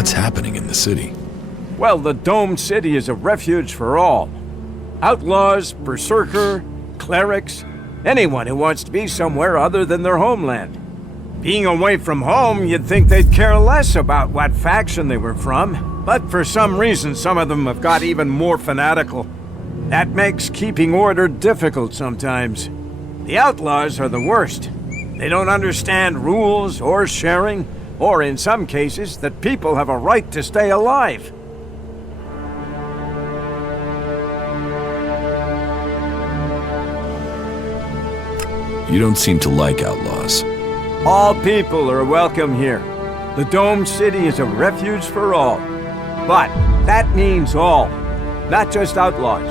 What's happening in the city? Well, the domed city is a refuge for all. Outlaws, berserker, clerics, anyone who wants to be somewhere other than their homeland. Being away from home, you'd think they'd care less about what faction they were from, but for some reason some of them have got even more fanatical. That makes keeping order difficult sometimes. The outlaws are the worst. They don't understand rules or sharing, or in some cases, that people have a right to stay alive. You don't seem to like outlaws. All people are welcome here. The domed city is a refuge for all. But that means all, not just outlaws.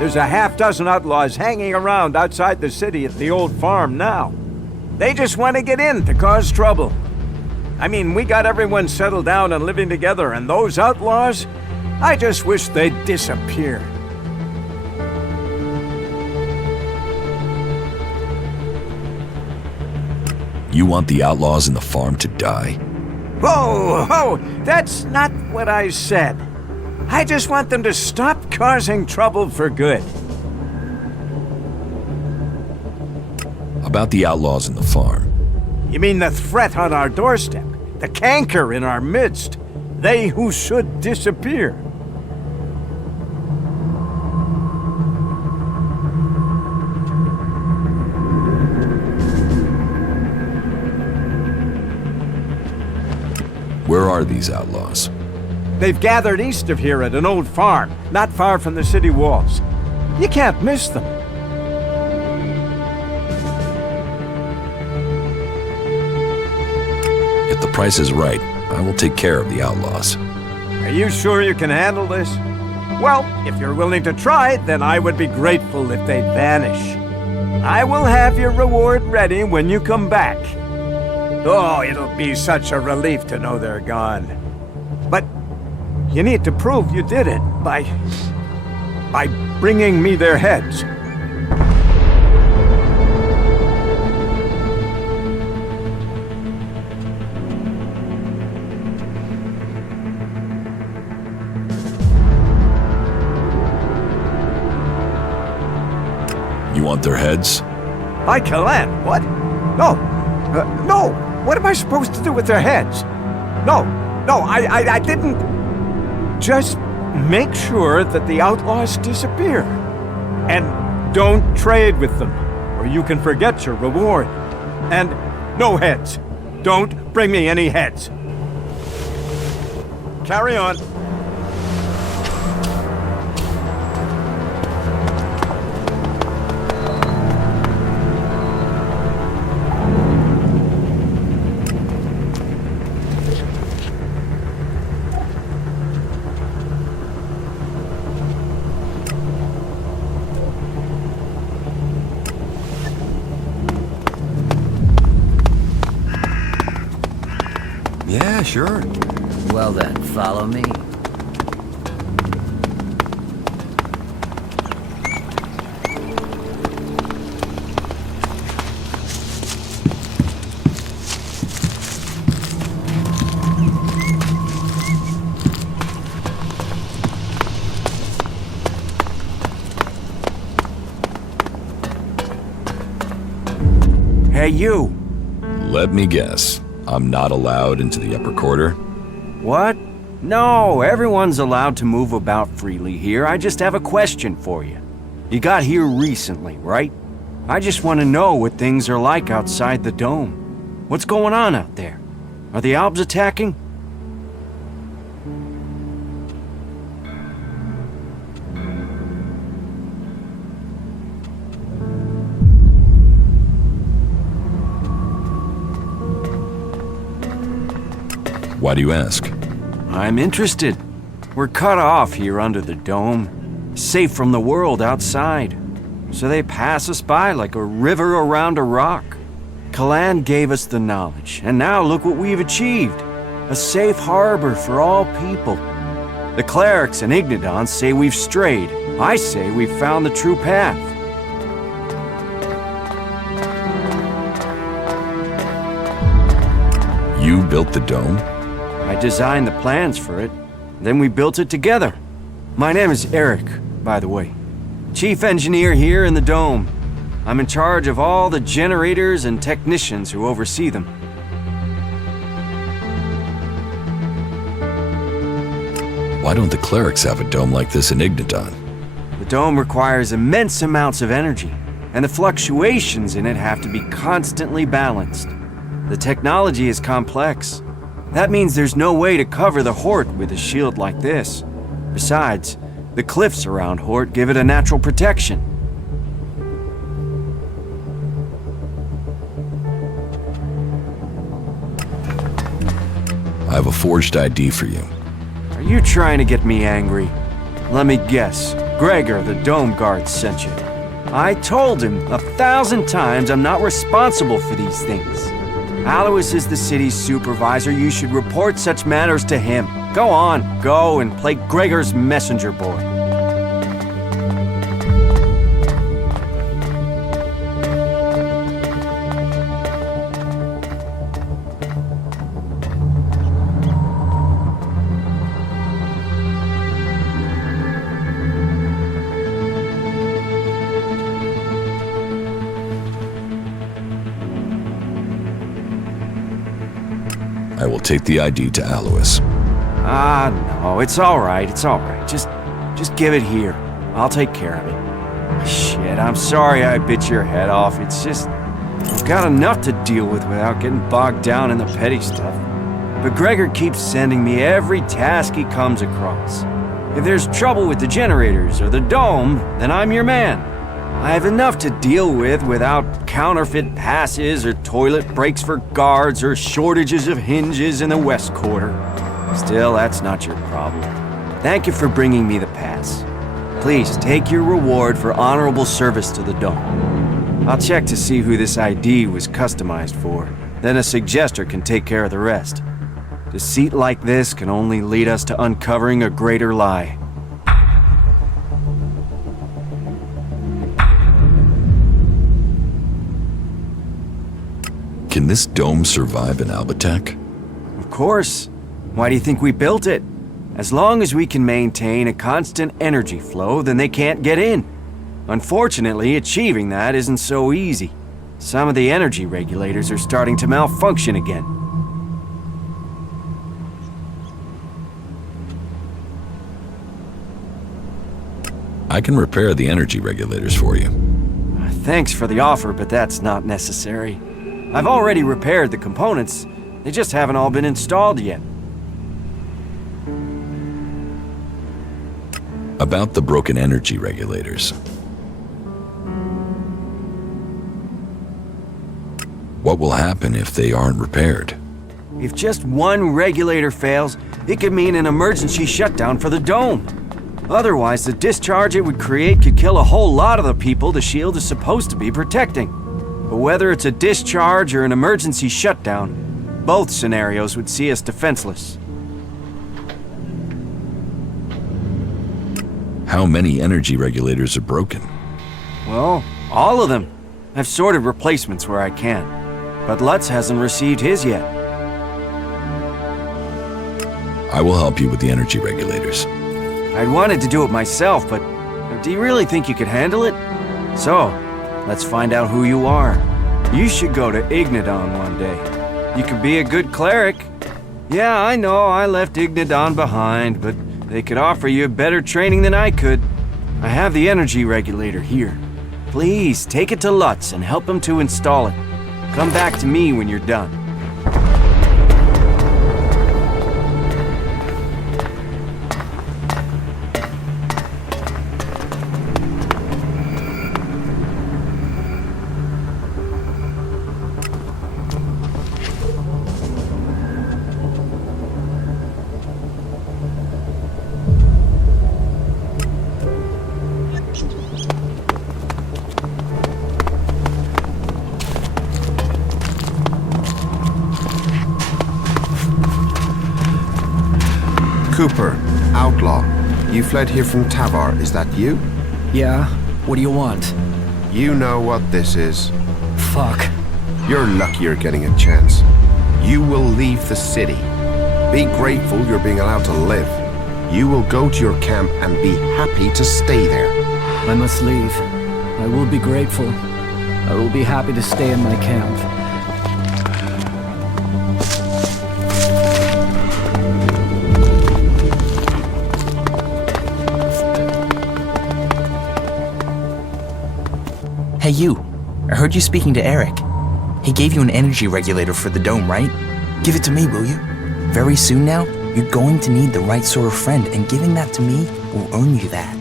There's a half-dozen outlaws hanging around outside the city at the old farm now. They just want to get in to cause trouble. I mean, we got everyone settled down and living together, and those outlaws, I just wish they'd disappear. You want the outlaws in the farm to die? Whoa, whoa, that's not what I said. I just want them to stop causing trouble for good. About the outlaws in the farm. You mean the threat on our doorstep? The canker in our midst? They who should disappear? Where are these outlaws? They've gathered east of here at an old farm, not far from the city walls. You can't miss them. If the price is right, I will take care of the outlaws. Are you sure you can handle this? Well, if you're willing to try, then I would be grateful if they'd vanish. I will have your reward ready when you come back. Oh, it'll be such a relief to know they're gone. But you need to prove you did it by bringing me their heads. You want their heads? By Magalan, what? No, no! What am I supposed to do with their heads? No, I didn't. Just make sure that the outlaws disappear. And don't trade with them, or you can forget your reward. And no heads. Don't bring me any heads. Carry on. Yeah, sure. Well then, follow me. Hey, you! Let me guess. I'm not allowed into the upper quarter? What? No, everyone's allowed to move about freely here. I just have a question for you. You got here recently, right? I just want to know what things are like outside the dome. What's going on out there? Are the Albs attacking? Why do you ask? I'm interested. We're cut off here under the dome, safe from the world outside. So they pass us by like a river around a rock. Magalan gave us the knowledge, and now look what we've achieved. A safe harbor for all people. The Clerics and Ignidons say we've strayed. I say we've found the true path. You built the dome? I designed the plans for it, then we built it together. My name is Erich, by the way. Chief engineer here in the Dome. I'm in charge of all the generators and technicians who oversee them. Why don't the Clerics have a dome like this in Igniton? The Dome requires immense amounts of energy, and the fluctuations in it have to be constantly balanced. The technology is complex. That means there's no way to cover the Hort with a shield like this. Besides, the cliffs around Hort give it a natural protection. I have a forged ID for you. Are you trying to get me angry? Let me guess. Gregor, the Dome Guard, sent you. I told him 1,000 times I'm not responsible for these things. Alois is the city's supervisor. You should report such matters to him. Go on, go and play Gregor's messenger boy. I will take the ID to Alois. Ah, no, it's all right. Just give it here. I'll take care of it. Shit, I'm sorry I bit your head off. It's just, I've got enough to deal with without getting bogged down in the petty stuff. But Gregor keeps sending me every task he comes across. If there's trouble with the generators or the dome, then I'm your man. I have enough to deal with without counterfeit passes or toilet breaks for guards or shortages of hinges in the West Quarter. Still, that's not your problem. Thank you for bringing me the pass. Please take your reward for honorable service to the Dome. I'll check to see who this ID was customized for. Then a suggester can take care of the rest. Deceit like this can only lead us to uncovering a greater lie. Can this dome survive in Albatech? Of course. Why do you think we built it? As long as we can maintain a constant energy flow, then they can't get in. Unfortunately, achieving that isn't so easy. Some of the energy regulators are starting to malfunction again. I can repair the energy regulators for you. Thanks for the offer, but that's not necessary. I've already repaired the components. They just haven't all been installed yet. About the broken energy regulators. What will happen if they aren't repaired? If just one regulator fails, it could mean an emergency shutdown for the dome. Otherwise, the discharge it would create could kill a whole lot of the people the shield is supposed to be protecting. But whether it's a discharge or an emergency shutdown, both scenarios would see us defenseless. How many energy regulators are broken? Well, all of them. I've sorted replacements where I can, but Lutz hasn't received his yet. I will help you with the energy regulators. I'd wanted to do it myself, but do you really think you could handle it? So, let's find out who you are. You should go to Igniton one day. You could be a good cleric. Yeah, I know I left Igniton behind, but they could offer you better training than I could. I have the energy regulator here. Please, take it to Lutz and help him to install it. Come back to me when you're done. Cooper, outlaw. You fled here from Tavar, is that you? Yeah? What do you want? You know what this is. Fuck. You're lucky you're getting a chance. You will leave the city. Be grateful you're being allowed to live. You will go to your camp and be happy to stay there. I must leave. I will be grateful. I will be happy to stay in my camp. Hey you, I heard you speaking to Erich. He gave you an energy regulator for the dome, right? Give it to me, will you? Very soon now, you're going to need the right sort of friend, and giving that to me will earn you that.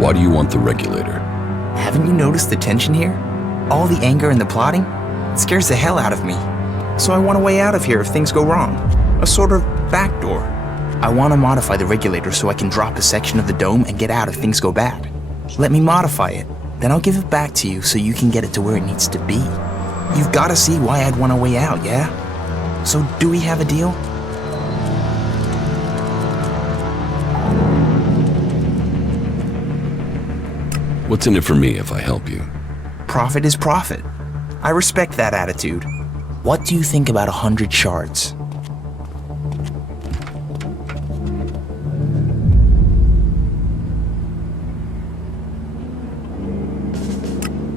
Why do you want the regulator? Haven't you noticed the tension here? All the anger and the plotting? It scares the hell out of me. So I want a way out of here if things go wrong. A sort of backdoor. I want to modify the regulator so I can drop a section of the dome and get out if things go bad. Let me modify it. Then I'll give it back to you so you can get it to where it needs to be. You've got to see why I'd want a way out, yeah? So do we have a deal? What's in it for me if I help you? Profit is profit. I respect that attitude. What do you think about 100 shards?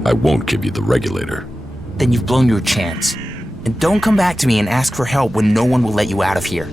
I won't give you the regulator. Then you've blown your chance. And don't come back to me and ask for help when no one will let you out of here.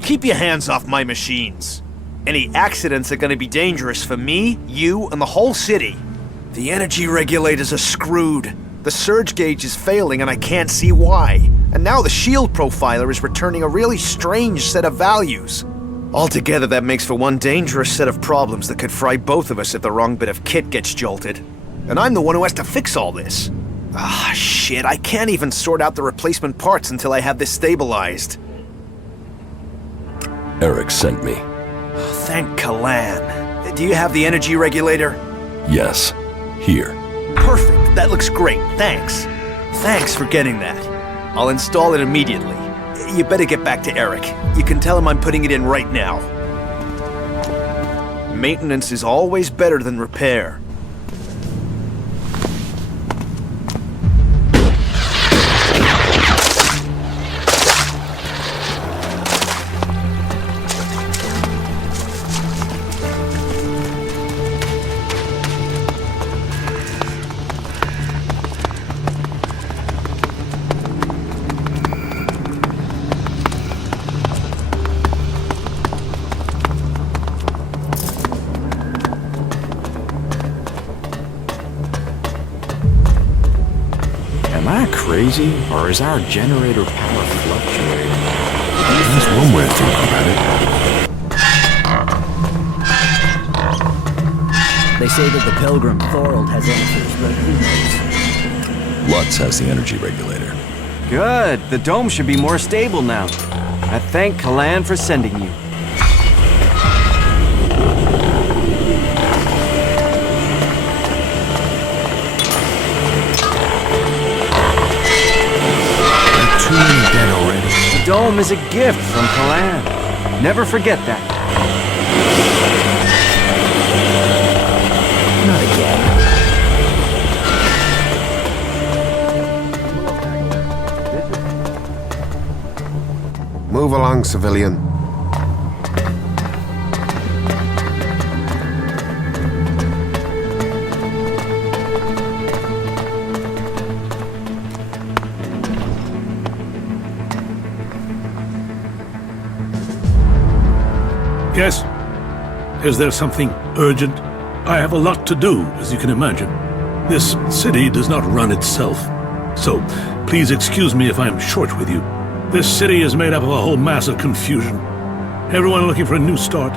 Keep your hands off my machines. Any accidents are gonna be dangerous for me, you, and the whole city. The energy regulators are screwed. The surge gauge is failing and I can't see why. And now the shield profiler is returning a really strange set of values. Altogether, that makes for one dangerous set of problems that could fry both of us if the wrong bit of kit gets jolted. And I'm the one who has to fix all this. Ah, shit, I can't even sort out the replacement parts until I have this stabilized. Erich sent me. Thank Kalan. Do you have the energy regulator? Yes. Here. Perfect. That looks great. Thanks. Thanks for getting that. I'll install it immediately. You better get back to Erich. You can tell him I'm putting it in right now. Maintenance is always better than repair. Am I crazy, or is our generator power fluctuating? That's one way of thinking about it. They say that the pilgrim Thorold has answers, but who knows? Lutz has the energy regulator. Good. The dome should be more stable now. I thank Kalan for sending you. Too many dead already. The dome is a gift from Kalan. Never forget that. Not again. Move along, civilian. Yes? Is there something urgent? I have a lot to do, as you can imagine. This city does not run itself. So, please excuse me if I'm short with you. This city is made up of a whole mass of confusion. Everyone looking for a new start.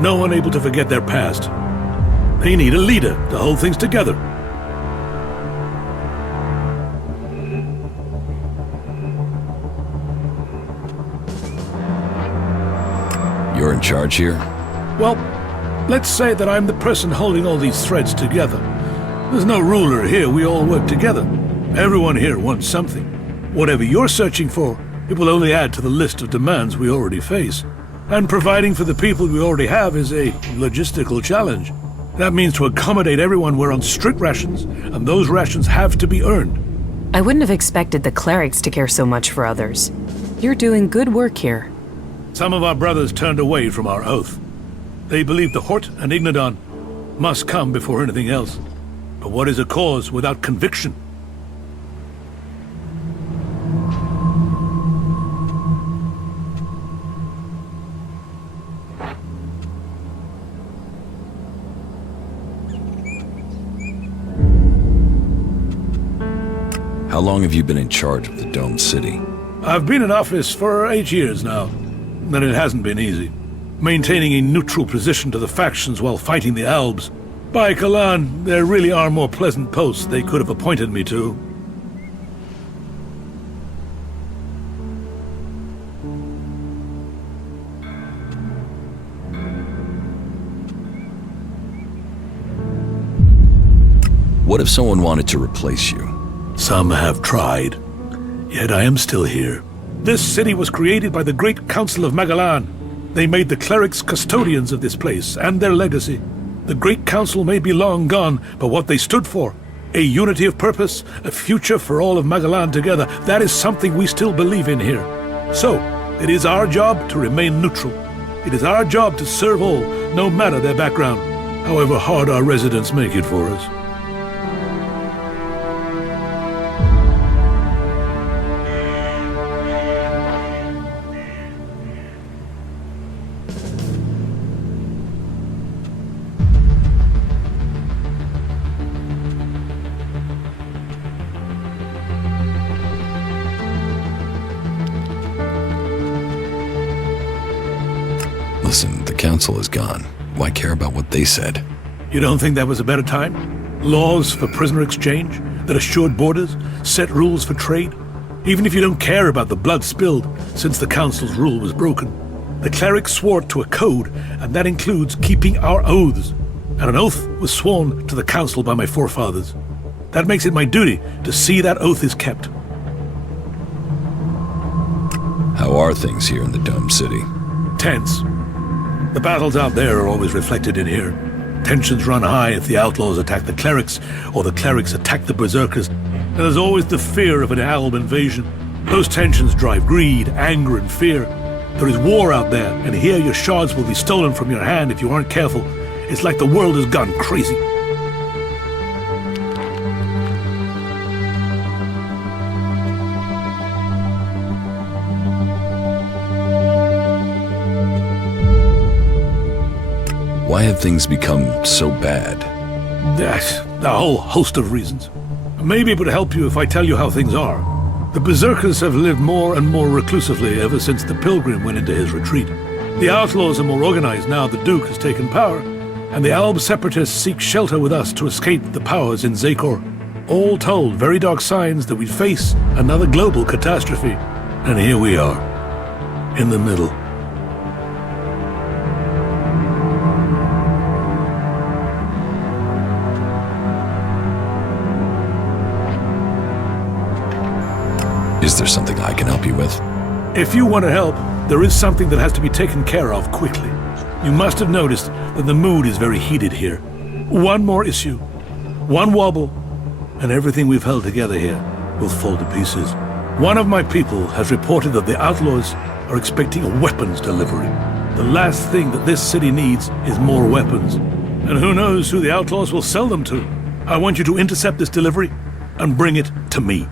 No one able to forget their past. They need a leader to hold things together. You're in charge here? Well, let's say that I'm the person holding all these threads together. There's no ruler here, we all work together. Everyone here wants something. Whatever you're searching for, it will only add to the list of demands we already face. And providing for the people we already have is a logistical challenge. That means to accommodate everyone we're on strict rations, and those rations have to be earned. I wouldn't have expected the clerics to care so much for others. You're doing good work here. Some of our brothers turned away from our oath. They believed the Hort and Ignadon must come before anything else. But what is a cause without conviction? How long have you been in charge of the Dome City? I've been in office for 8 years now, and it hasn't been easy. Maintaining a neutral position to the factions while fighting the Albs. By Kalan, there really are more pleasant posts they could have appointed me to. What if someone wanted to replace you? Some have tried, yet I am still here. This city was created by the Great Council of Magalan. They made the clerics custodians of this place and their legacy. The Great Council may be long gone, but what they stood for, a unity of purpose, a future for all of Magalan together, that is something we still believe in here. So, it is our job to remain neutral. It is our job to serve all, no matter their background, however hard our residents make it for us. Listen, the council is gone. Why care about what they said? You don't think that was a better time? Laws for prisoner exchange that assured borders, set rules for trade. Even if you don't care about the blood spilled since the council's rule was broken, the clerics swore to a code, and that includes keeping our oaths. And an oath was sworn to the council by my forefathers. That makes it my duty to see that oath is kept. How are things here in the Dome City? Tense. The battles out there are always reflected in here. Tensions run high if the outlaws attack the clerics, or the clerics attack the berserkers. And there's always the fear of an Alb invasion. Those tensions drive greed, anger, and fear. There is war out there, and here your shards will be stolen from your hand if you aren't careful. It's like the world has gone crazy. Why have things become so bad? That's a whole host of reasons. Maybe it would help you if I tell you how things are. The berserkers have lived more and more reclusively ever since the pilgrim went into his retreat. The outlaws are more organized now the Duke has taken power, and the Alb separatists seek shelter with us to escape the powers in Zakor. All told, very dark signs that we face another global catastrophe. And here we are, in the middle. Is there something I can help you with? If you want to help, there is something that has to be taken care of quickly. You must have noticed that the mood is very heated here. One more issue, one wobble, and everything we've held together here will fall to pieces. One of my people has reported that the outlaws are expecting a weapons delivery. The last thing that this city needs is more weapons. And who knows who the outlaws will sell them to. I want you to intercept this delivery and bring it to me.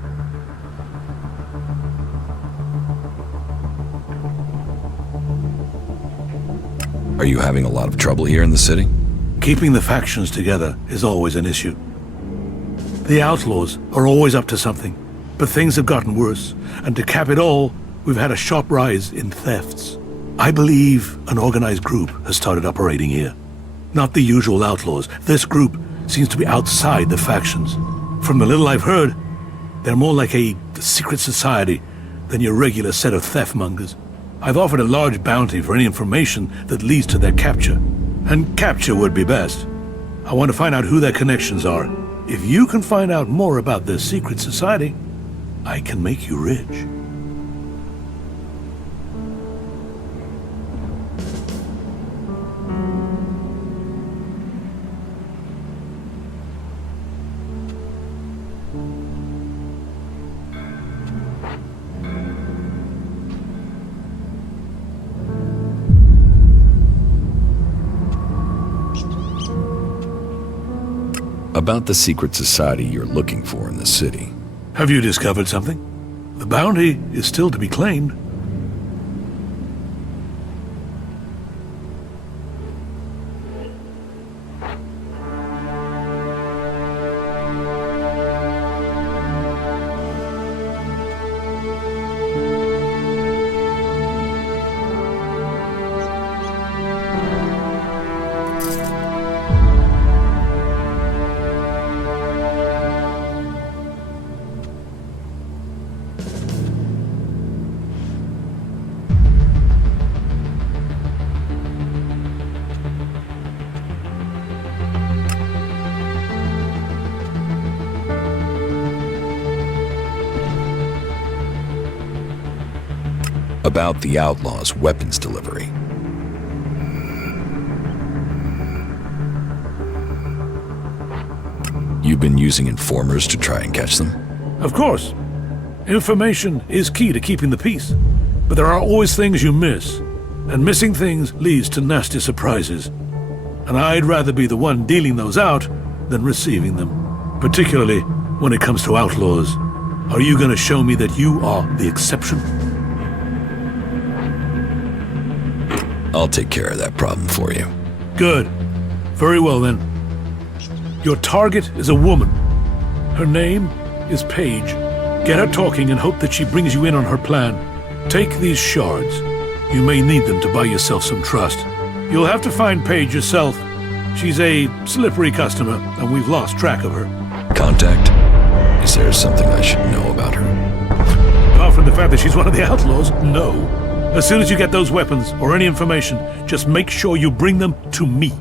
Are you having a lot of trouble here in the city? Keeping the factions together is always an issue. The outlaws are always up to something. But things have gotten worse, and to cap it all, we've had a sharp rise in thefts. I believe an organized group has started operating here. Not the usual outlaws. This group seems to be outside the factions. From the little I've heard, they're more like a secret society than your regular set of theft-mongers. I've offered a large bounty for any information that leads to their capture. And capture would be best. I want to find out who their connections are. If you can find out more about this secret society, I can make you rich. About the secret society you're looking for in the city. Have you discovered something? The bounty is still to be claimed. About the outlaws' weapons delivery. You've been using informers to try and catch them? Of course. Information is key to keeping the peace. But there are always things you miss. And missing things leads to nasty surprises. And I'd rather be the one dealing those out than receiving them. Particularly when it comes to outlaws. Are you going to show me that you are the exception? I'll take care of that problem for you. Good. Very well then. Your target is a woman. Her name is Paige. Get her talking and hope that she brings you in on her plan. Take these shards. You may need them to buy yourself some trust. You'll have to find Paige yourself. She's a slippery customer, and we've lost track of her. Contact? Is there something I should know about her? Apart from the fact that she's one of the outlaws, no. As soon as you get those weapons, or any information, just make sure you bring them to me.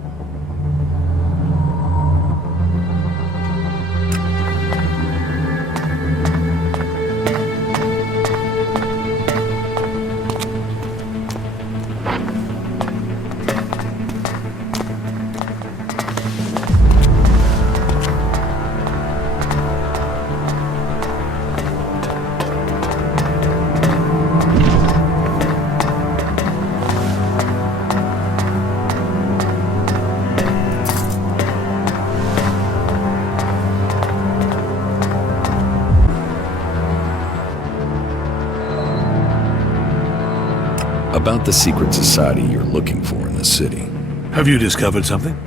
About the secret society you're looking for in the city. Have you discovered something?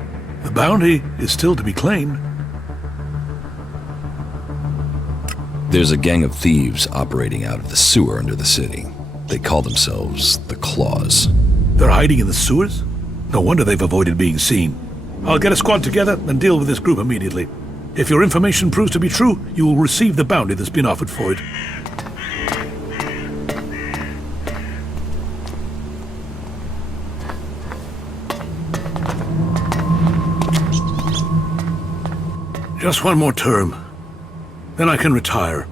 The bounty is still to be claimed. There's a gang of thieves operating out of the sewer under the city. They call themselves the Claws. They're hiding in the sewers? No wonder they've avoided being seen. I'll get a squad together and deal with this group immediately. If your information proves to be true, you will receive the bounty that's been offered for it. Just one more term. Then I can retire.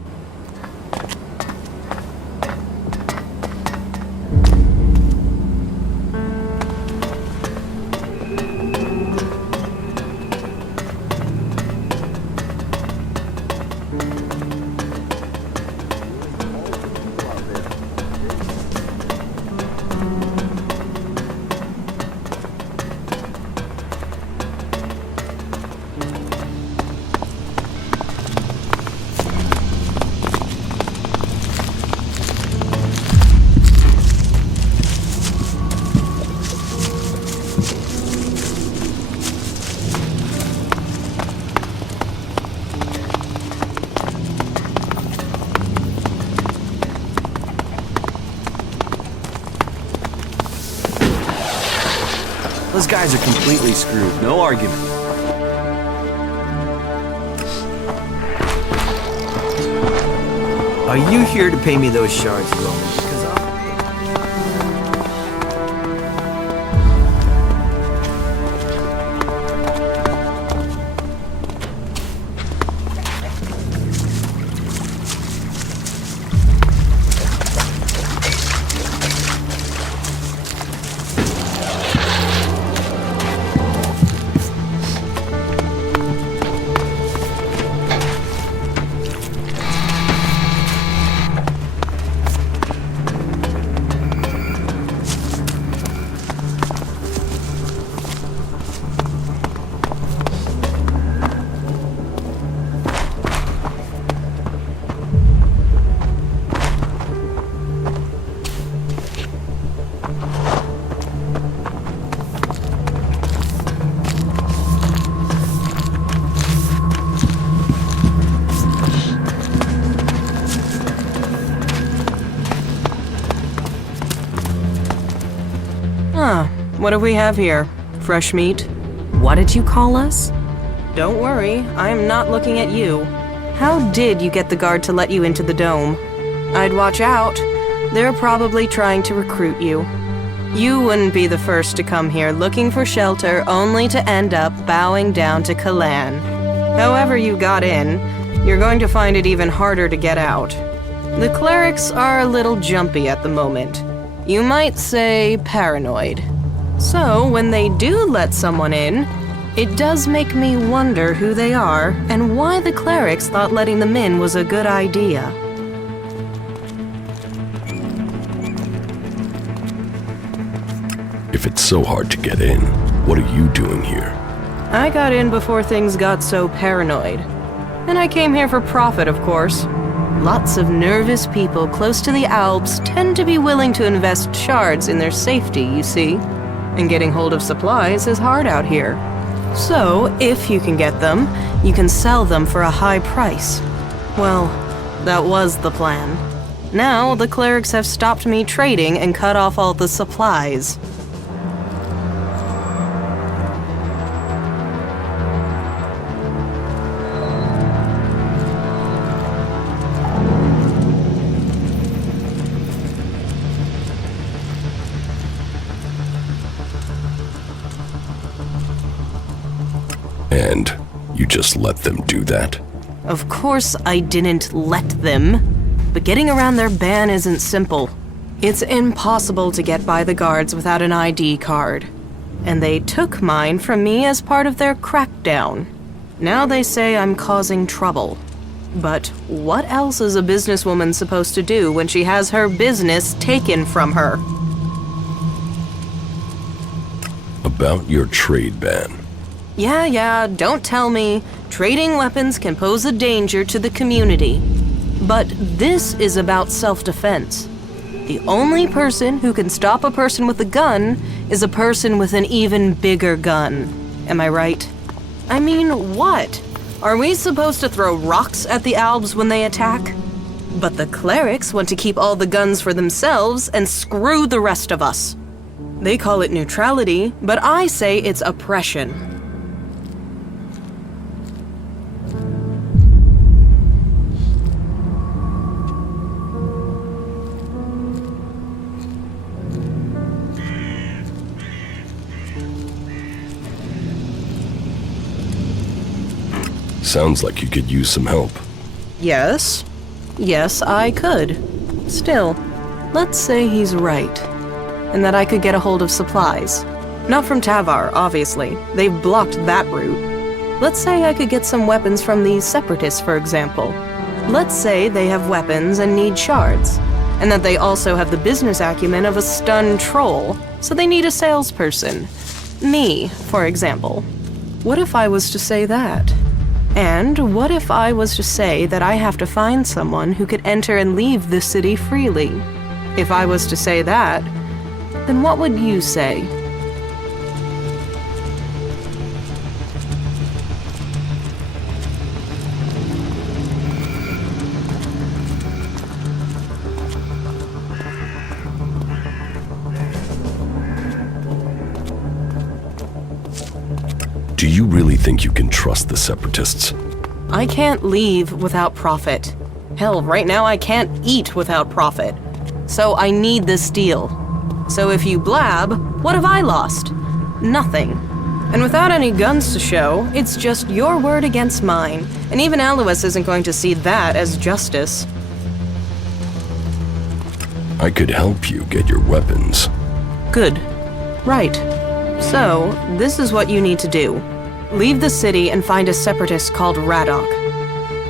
Those guys are completely screwed, no argument. Are you here to pay me those shards, Roman? Because I'll... What do we have here? Fresh meat? What did you call us? Don't worry, I am not looking at you. How did you get the guard to let you into the dome? I'd watch out. They're probably trying to recruit you. You wouldn't be the first to come here looking for shelter only to end up bowing down to Kalan. However you got in, you're going to find it even harder to get out. The clerics are a little jumpy at the moment. You might say paranoid. So, when they do let someone in, it does make me wonder who they are and why the clerics thought letting them in was a good idea. If it's so hard to get in, what are you doing here? I got in before things got so paranoid. And I came here for profit, of course. Lots of nervous people close to the Alps tend to be willing to invest shards in their safety, you see. And getting hold of supplies is hard out here. So, if you can get them, you can sell them for a high price. Well, that was the plan. Now, the clerics have stopped me trading and cut off all the supplies. And you just let them do that? Of course I didn't let them. But getting around their ban isn't simple. It's impossible to get by the guards without an ID card. And they took mine from me as part of their crackdown. Now they say I'm causing trouble. But what else is a businesswoman supposed to do when she has her business taken from her? About your trade ban. Yeah, don't tell me. Trading weapons can pose a danger to the community. But this is about self-defense. The only person who can stop a person with a gun is a person with an even bigger gun. Am I right? I mean, what? Are we supposed to throw rocks at the Albs when they attack? But the clerics want to keep all the guns for themselves and screw the rest of us. They call it neutrality, but I say it's oppression. Sounds like you could use some help. Yes, I could. Still, let's say he's right, and that I could get a hold of supplies. Not from Tavar, obviously. They've blocked that route. Let's say I could get some weapons from these separatists, for example. Let's say they have weapons and need shards, and that they also have the business acumen of a stunned troll, so they need a salesperson. Me, for example. What if I was to say that? And what if I was to say that I have to find someone who could enter and leave the city freely? If I was to say that, then what would you say? think you can trust the Separatists? I can't leave without profit. Hell, right now I can't eat without profit. So I need this deal. So if you blab, what have I lost? Nothing. And without any guns to show, it's just your word against mine. And even Alois isn't going to see that as justice. I could help you get your weapons. Good. Right. So, this is what you need to do. Leave the city and find a separatist called Radok.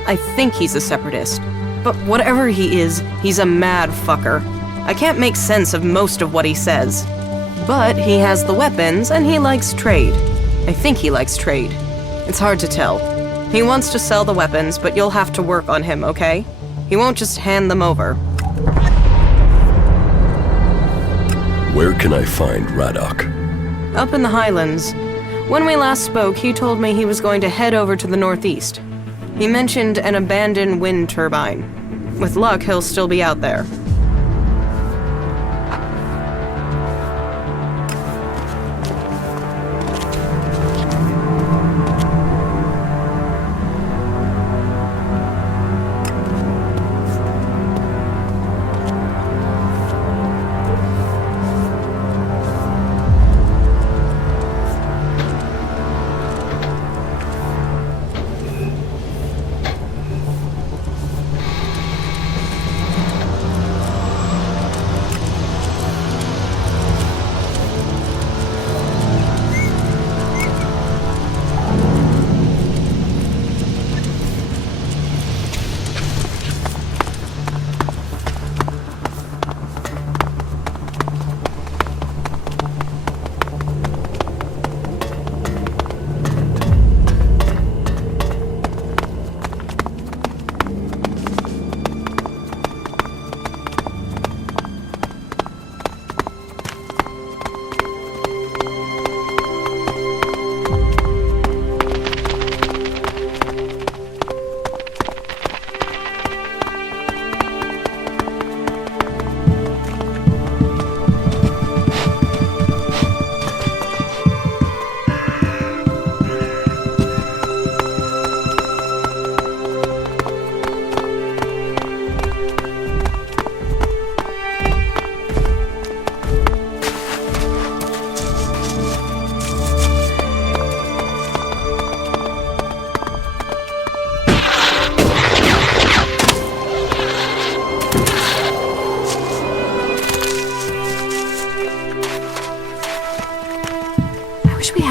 I think he's a separatist. But whatever he is, he's a mad fucker. I can't make sense of most of what he says. But he has the weapons and he likes trade. I think he likes trade. It's hard to tell. He wants to sell the weapons, but you'll have to work on him, okay? He won't just hand them over. Where can I find Radok? Up in the Highlands. When we last spoke, he told me he was going to head over to the northeast. He mentioned an abandoned wind turbine. With luck, he'll still be out there.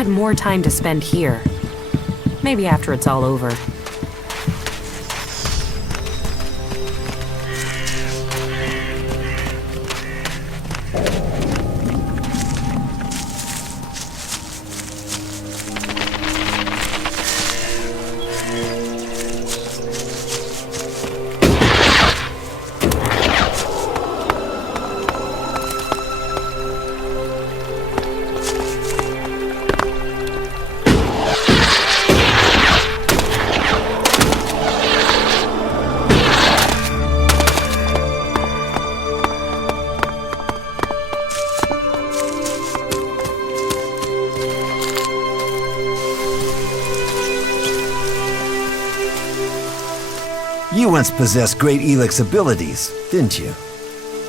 More time to spend here. Maybe after it's all over. You once possessed great Elex abilities, didn't you?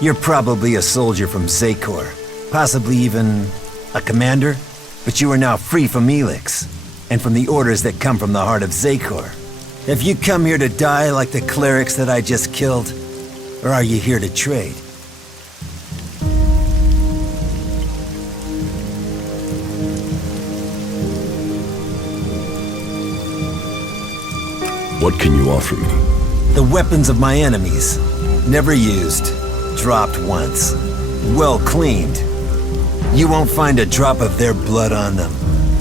You're probably a soldier from Zakor, possibly even a commander, but you are now free from Elex, and from the orders that come from the heart of Zakor. Have you come here to die like the clerics that I just killed, or are you here to trade? What can you offer me? The weapons of my enemies. Never used. Dropped once. Well cleaned. You won't find a drop of their blood on them.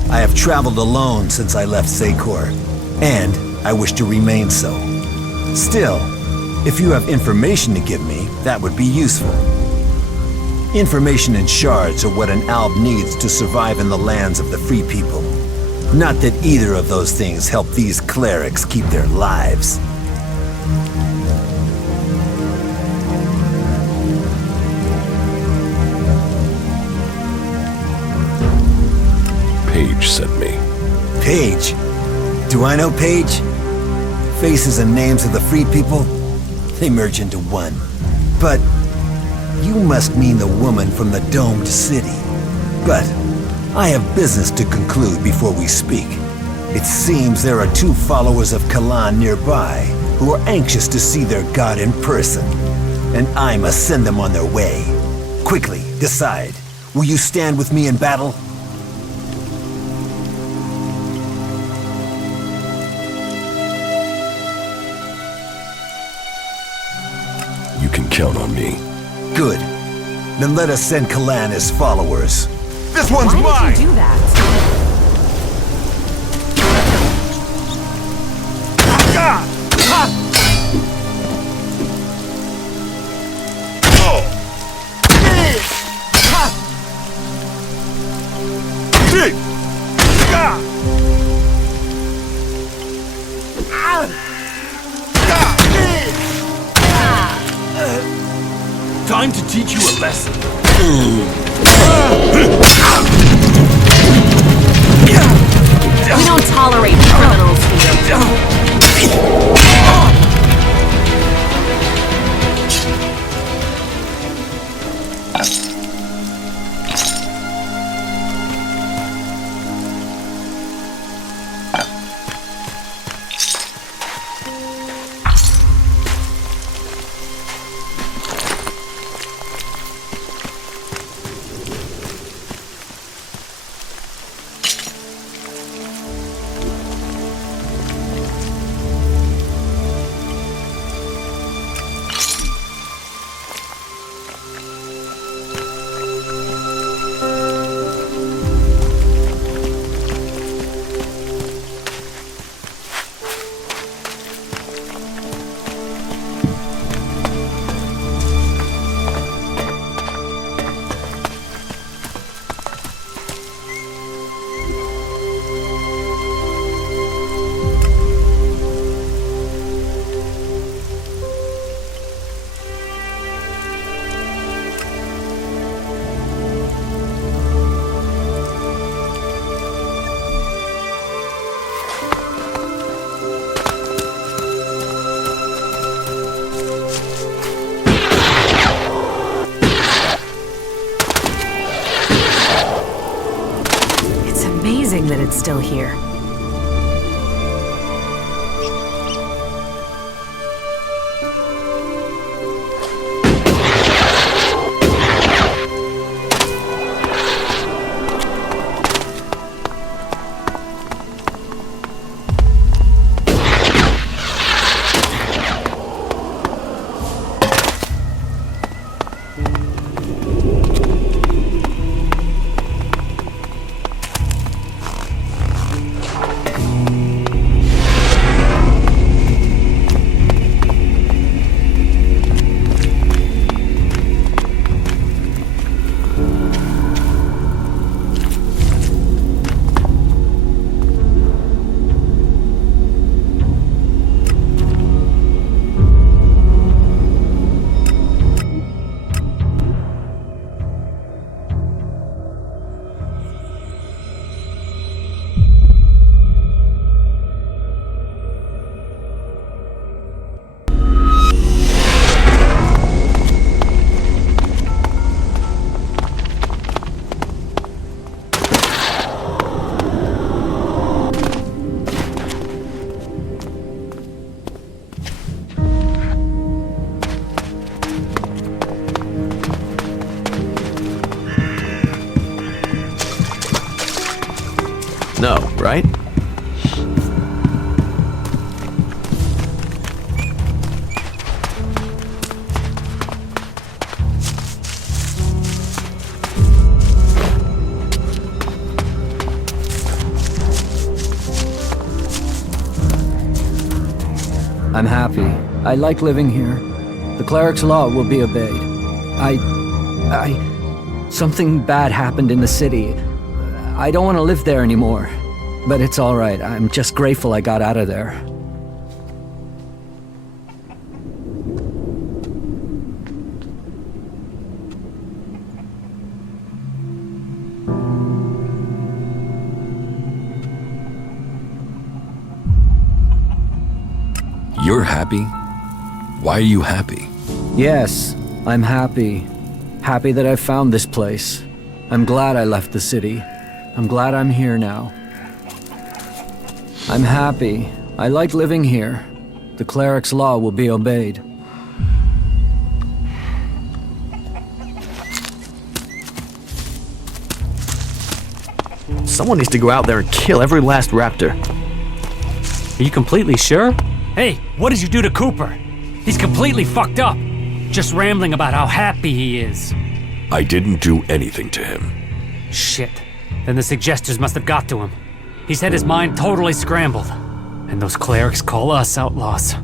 I have traveled alone since I left Zakor, and I wish to remain so. Still, if you have information to give me, that would be useful. Information and shards are what an alb needs to survive in the lands of the free people. Not that either of those things help these clerics keep their lives. Paige sent me. Paige? Do I know Paige? Faces and names of the free people, they merge into one. But you must mean the woman from the domed city. But I have business to conclude before we speak. It seems there are 2 followers of Kalan nearby who are anxious to see their god in person. And I must send them on their way. Quickly, decide. Will you stand with me in battle? You can count on me. Good. Then let us send Kalan as followers. This one's mine! Why did you do that? Time to teach you a lesson. We don't tolerate criminals here. That it's still here. No, right? I'm happy. I like living here. The Cleric's Law will be obeyed. Something bad happened in the city. I don't want to live there anymore. But it's all right. I'm just grateful I got out of there. You're happy? Why are you happy? Yes, I'm happy. Happy that I found this place. I'm glad I left the city. I'm glad I'm here now. I'm happy. I like living here. The Cleric's law will be obeyed. Someone needs to go out there and kill every last raptor. Are you completely sure? Hey, what did you do to Cooper? He's completely fucked up. Just rambling about how happy he is. I didn't do anything to him. Shit. Then the suggesters must have got to him. He's had his mind totally scrambled. And those clerics call us outlaws.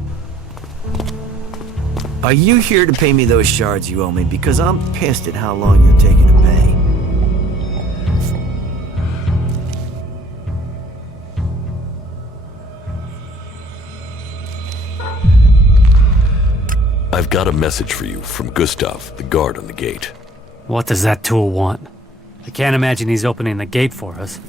Are you here to pay me those shards you owe me? Because I'm pissed at how long you're taking to pay. I've got a message for you from Gustav, the guard on the gate. What does that tool want? I can't imagine he's opening the gate for us.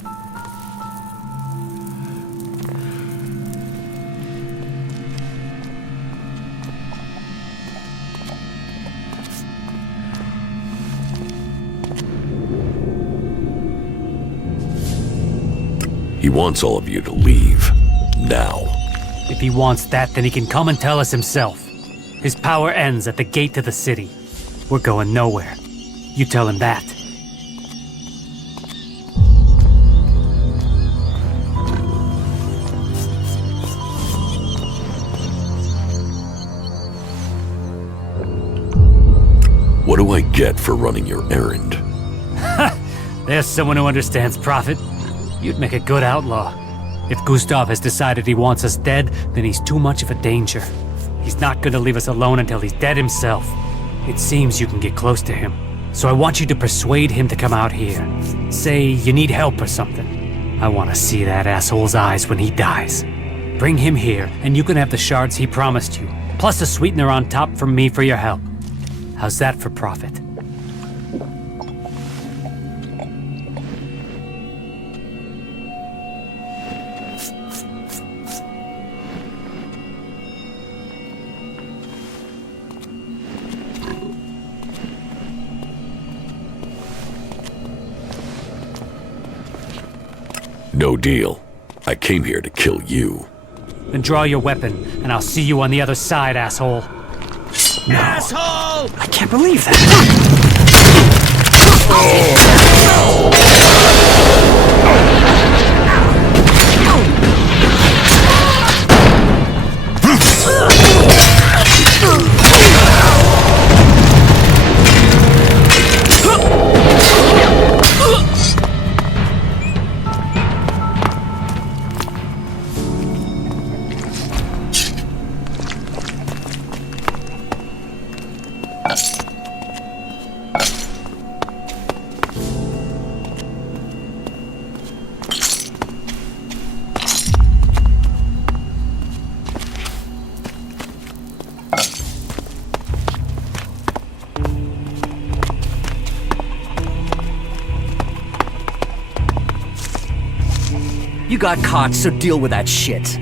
He wants all of you to leave. Now. If he wants that, then he can come and tell us himself. His power ends at the gate to the city. We're going nowhere. You tell him that. What do I get for running your errand? There's someone who understands profit. You'd make a good outlaw. If Gustav has decided he wants us dead, then he's too much of a danger. He's not gonna leave us alone until he's dead himself. It seems you can get close to him. So I want you to persuade him to come out here. Say you need help or something. I want to see that asshole's eyes when he dies. Bring him here, and you can have the shards he promised you, plus a sweetener on top from me for your help. How's that for profit? No deal. I came here to kill you. Then draw your weapon, and I'll see you on the other side, asshole. No. Asshole! I can't believe that. You got caught, so deal with that shit.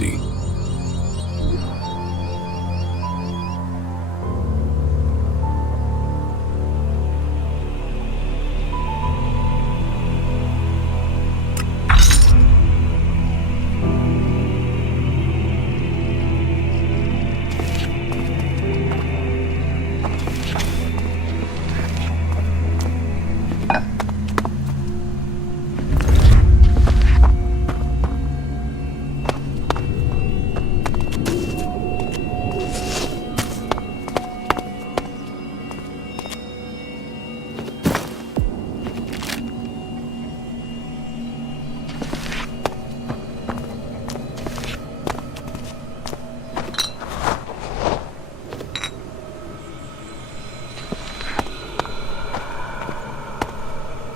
easy.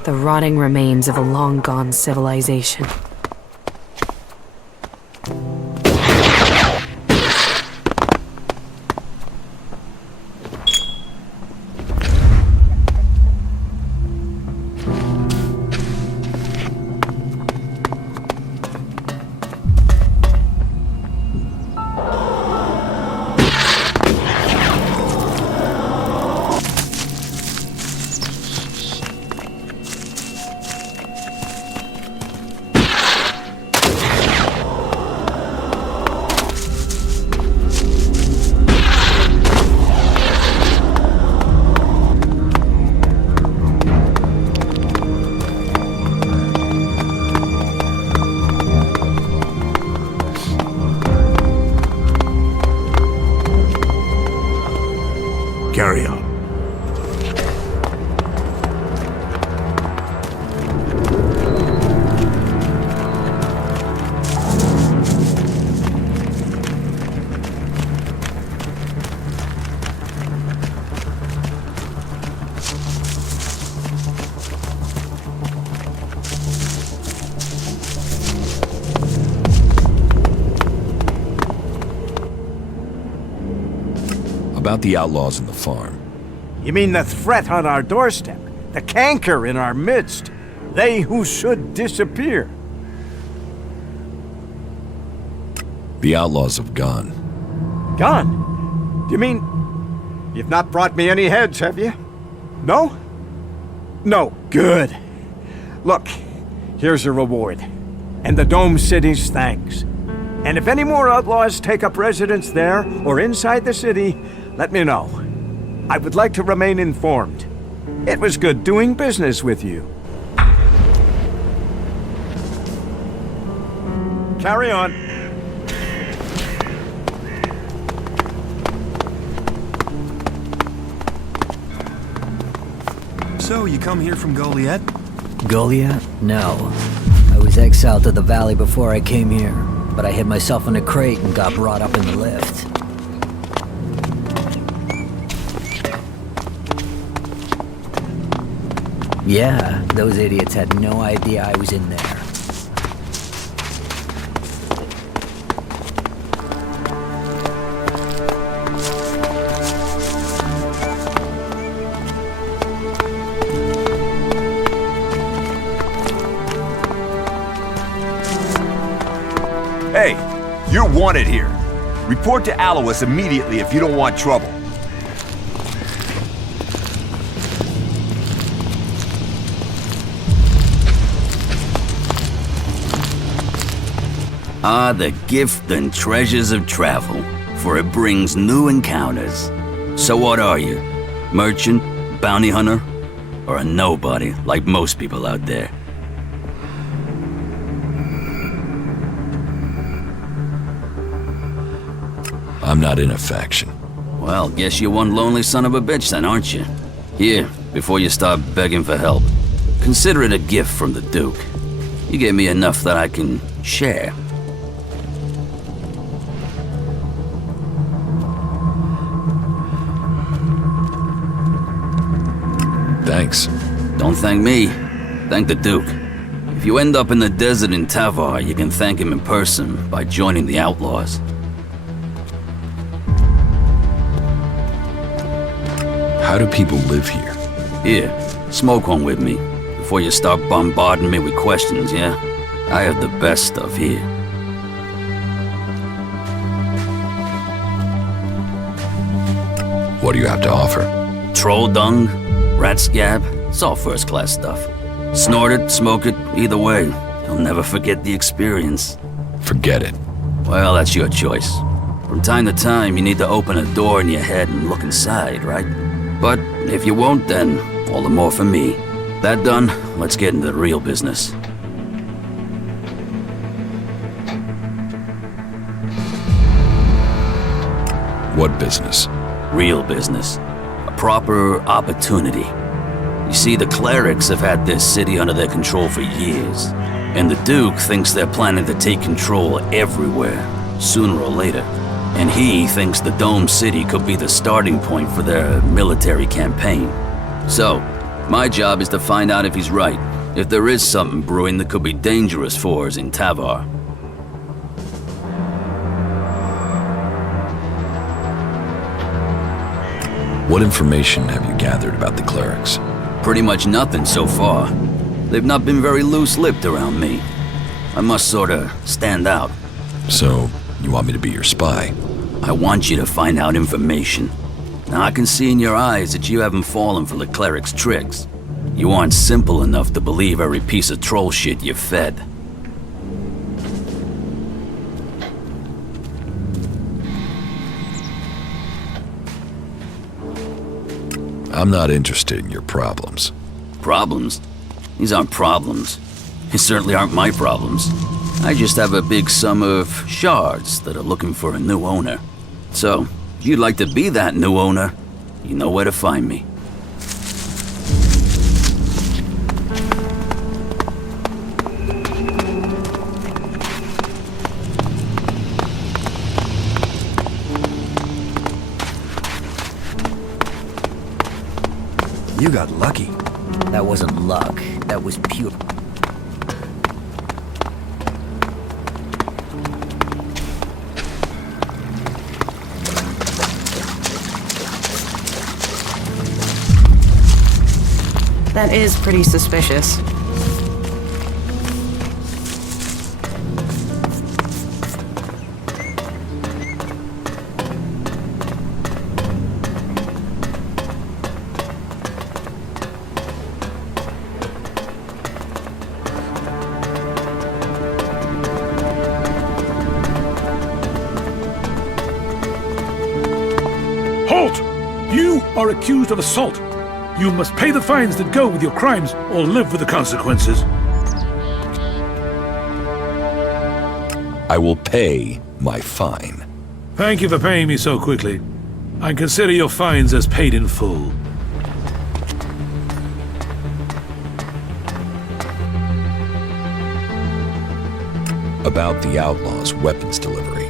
The rotting remains of a long-gone civilization. Carry on. About the outlaws in the farm. You mean the threat on our doorstep? The canker in our midst? They who should disappear? The outlaws have gone. Gone? Do you mean... You've not brought me any heads, have you? No? No. Good. Look, here's a reward. And the Dome City's thanks. And if any more outlaws take up residence there or inside the city, let me know. I would like to remain informed. It was good doing business with you. Carry on. So, you come here from Goliath? Goliath? No. I was exiled to the valley before I came here, but I hid myself in a crate and got brought up in the lift. Yeah, those idiots had no idea I was in there. Hey, you're wanted here. Report to Alois immediately if you don't want trouble. Ah, the gift and treasures of travel, for it brings new encounters. So what are you? Merchant? Bounty hunter? Or a nobody, like most people out there? I'm not in a faction. Well, guess you're one lonely son of a bitch then, aren't you? Here, before you start begging for help, consider it a gift from the Duke. You gave me enough that I can share. Thanks. Don't thank me. Thank the Duke. If you end up in the desert in Tavar, you can thank him in person by joining the outlaws. How do people live here? Here, smoke one with me, before you start bombarding me with questions, yeah? I have the best stuff here. What do you have to offer? Troll dung, rat scab, it's all first-class stuff. Snort it, smoke it, either way, you'll never forget the experience. Forget it. Well, that's your choice. From time to time, you need to open a door in your head and look inside, right? But if you won't, then all the more for me. That done, let's get into the real business. What business? Real business. A proper opportunity. You see, the Clerics have had this city under their control for years, and the Duke thinks they're planning to take control everywhere, sooner or later. And he thinks the Dome City could be the starting point for their military campaign. So, my job is to find out if he's right, if there is something brewing that could be dangerous for us in Tavar. What information have you gathered about the Clerics? Pretty much nothing so far. They've not been very loose-lipped around me. I must sorta stand out. So, you want me to be your spy? I want you to find out information. Now I can see in your eyes that you haven't fallen for the Cleric's tricks. You aren't simple enough to believe every piece of troll shit you're fed. I'm not interested in your problems. Problems? These aren't problems. These certainly aren't my problems. I just have a big sum of shards that are looking for a new owner. So, if you'd like to be that new owner, you know where to find me. You got lucky. That wasn't luck. That was pure. That is pretty suspicious. Halt! You are accused of assault. You must pay the fines that go with your crimes, or live with the consequences. I will pay my fine. Thank you for paying me so quickly. I consider your fines as paid in full. About the Outlaw's weapons delivery.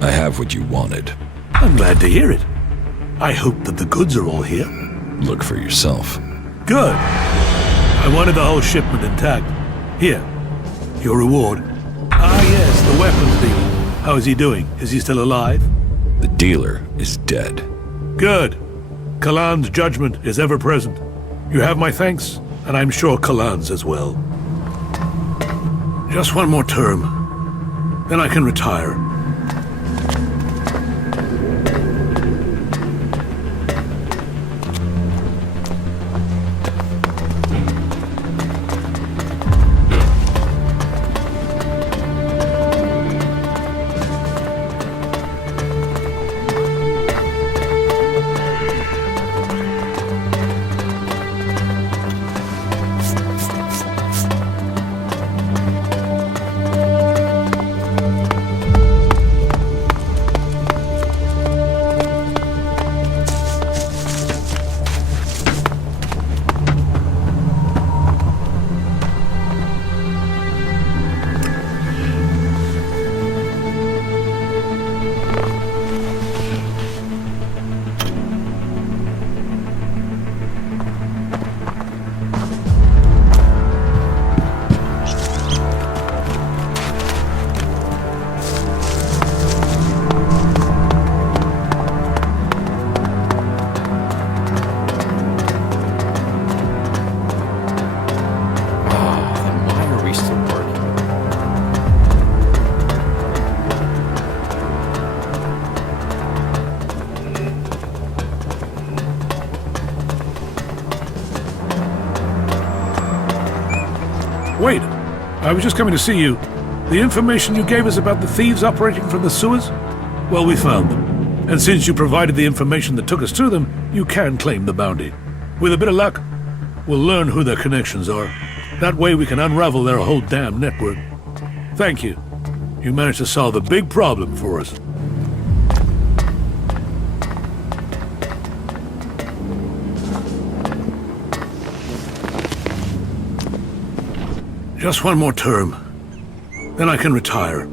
I have what you wanted. I'm glad to hear it. I hope that the goods are all here. Look for yourself. Good. I wanted the whole shipment intact. Here, your reward. Ah yes, the weapons dealer. How is he doing? Is he still alive? The dealer is dead. Good. Kalan's judgment is ever present. You have my thanks, and I'm sure Kalan's as well. Just one more term, then I can retire. was just coming to see you. The information you gave us about the thieves operating from the sewers? Well, we found them. And since you provided the information that took us to them, you can claim the bounty. With a bit of luck, we'll learn who their connections are. That way we can unravel their whole damn network. Thank you. You managed to solve a big problem for us. Just one more term. Then I can retire.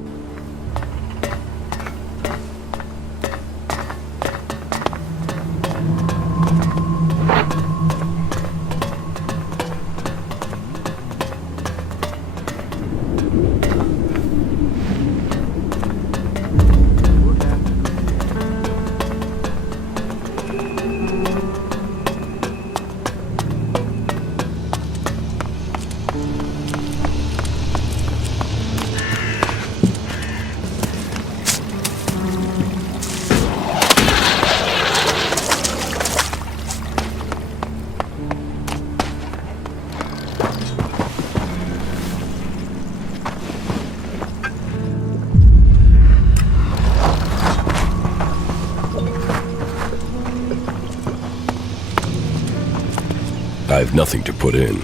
I have nothing to put in.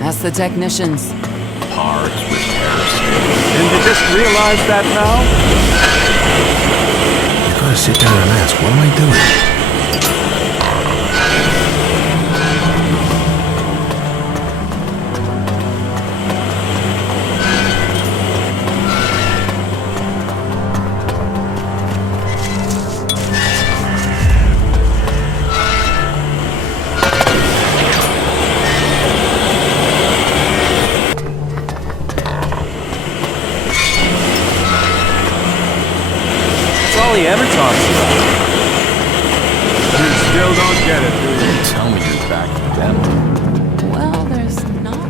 Ask the technicians. Parts, repairs. Didn't you just realize that now? You gotta sit down and ask, what am I doing? He ever talks about. You still don't get it, do you? Tell me you're back to them. Well, there's not.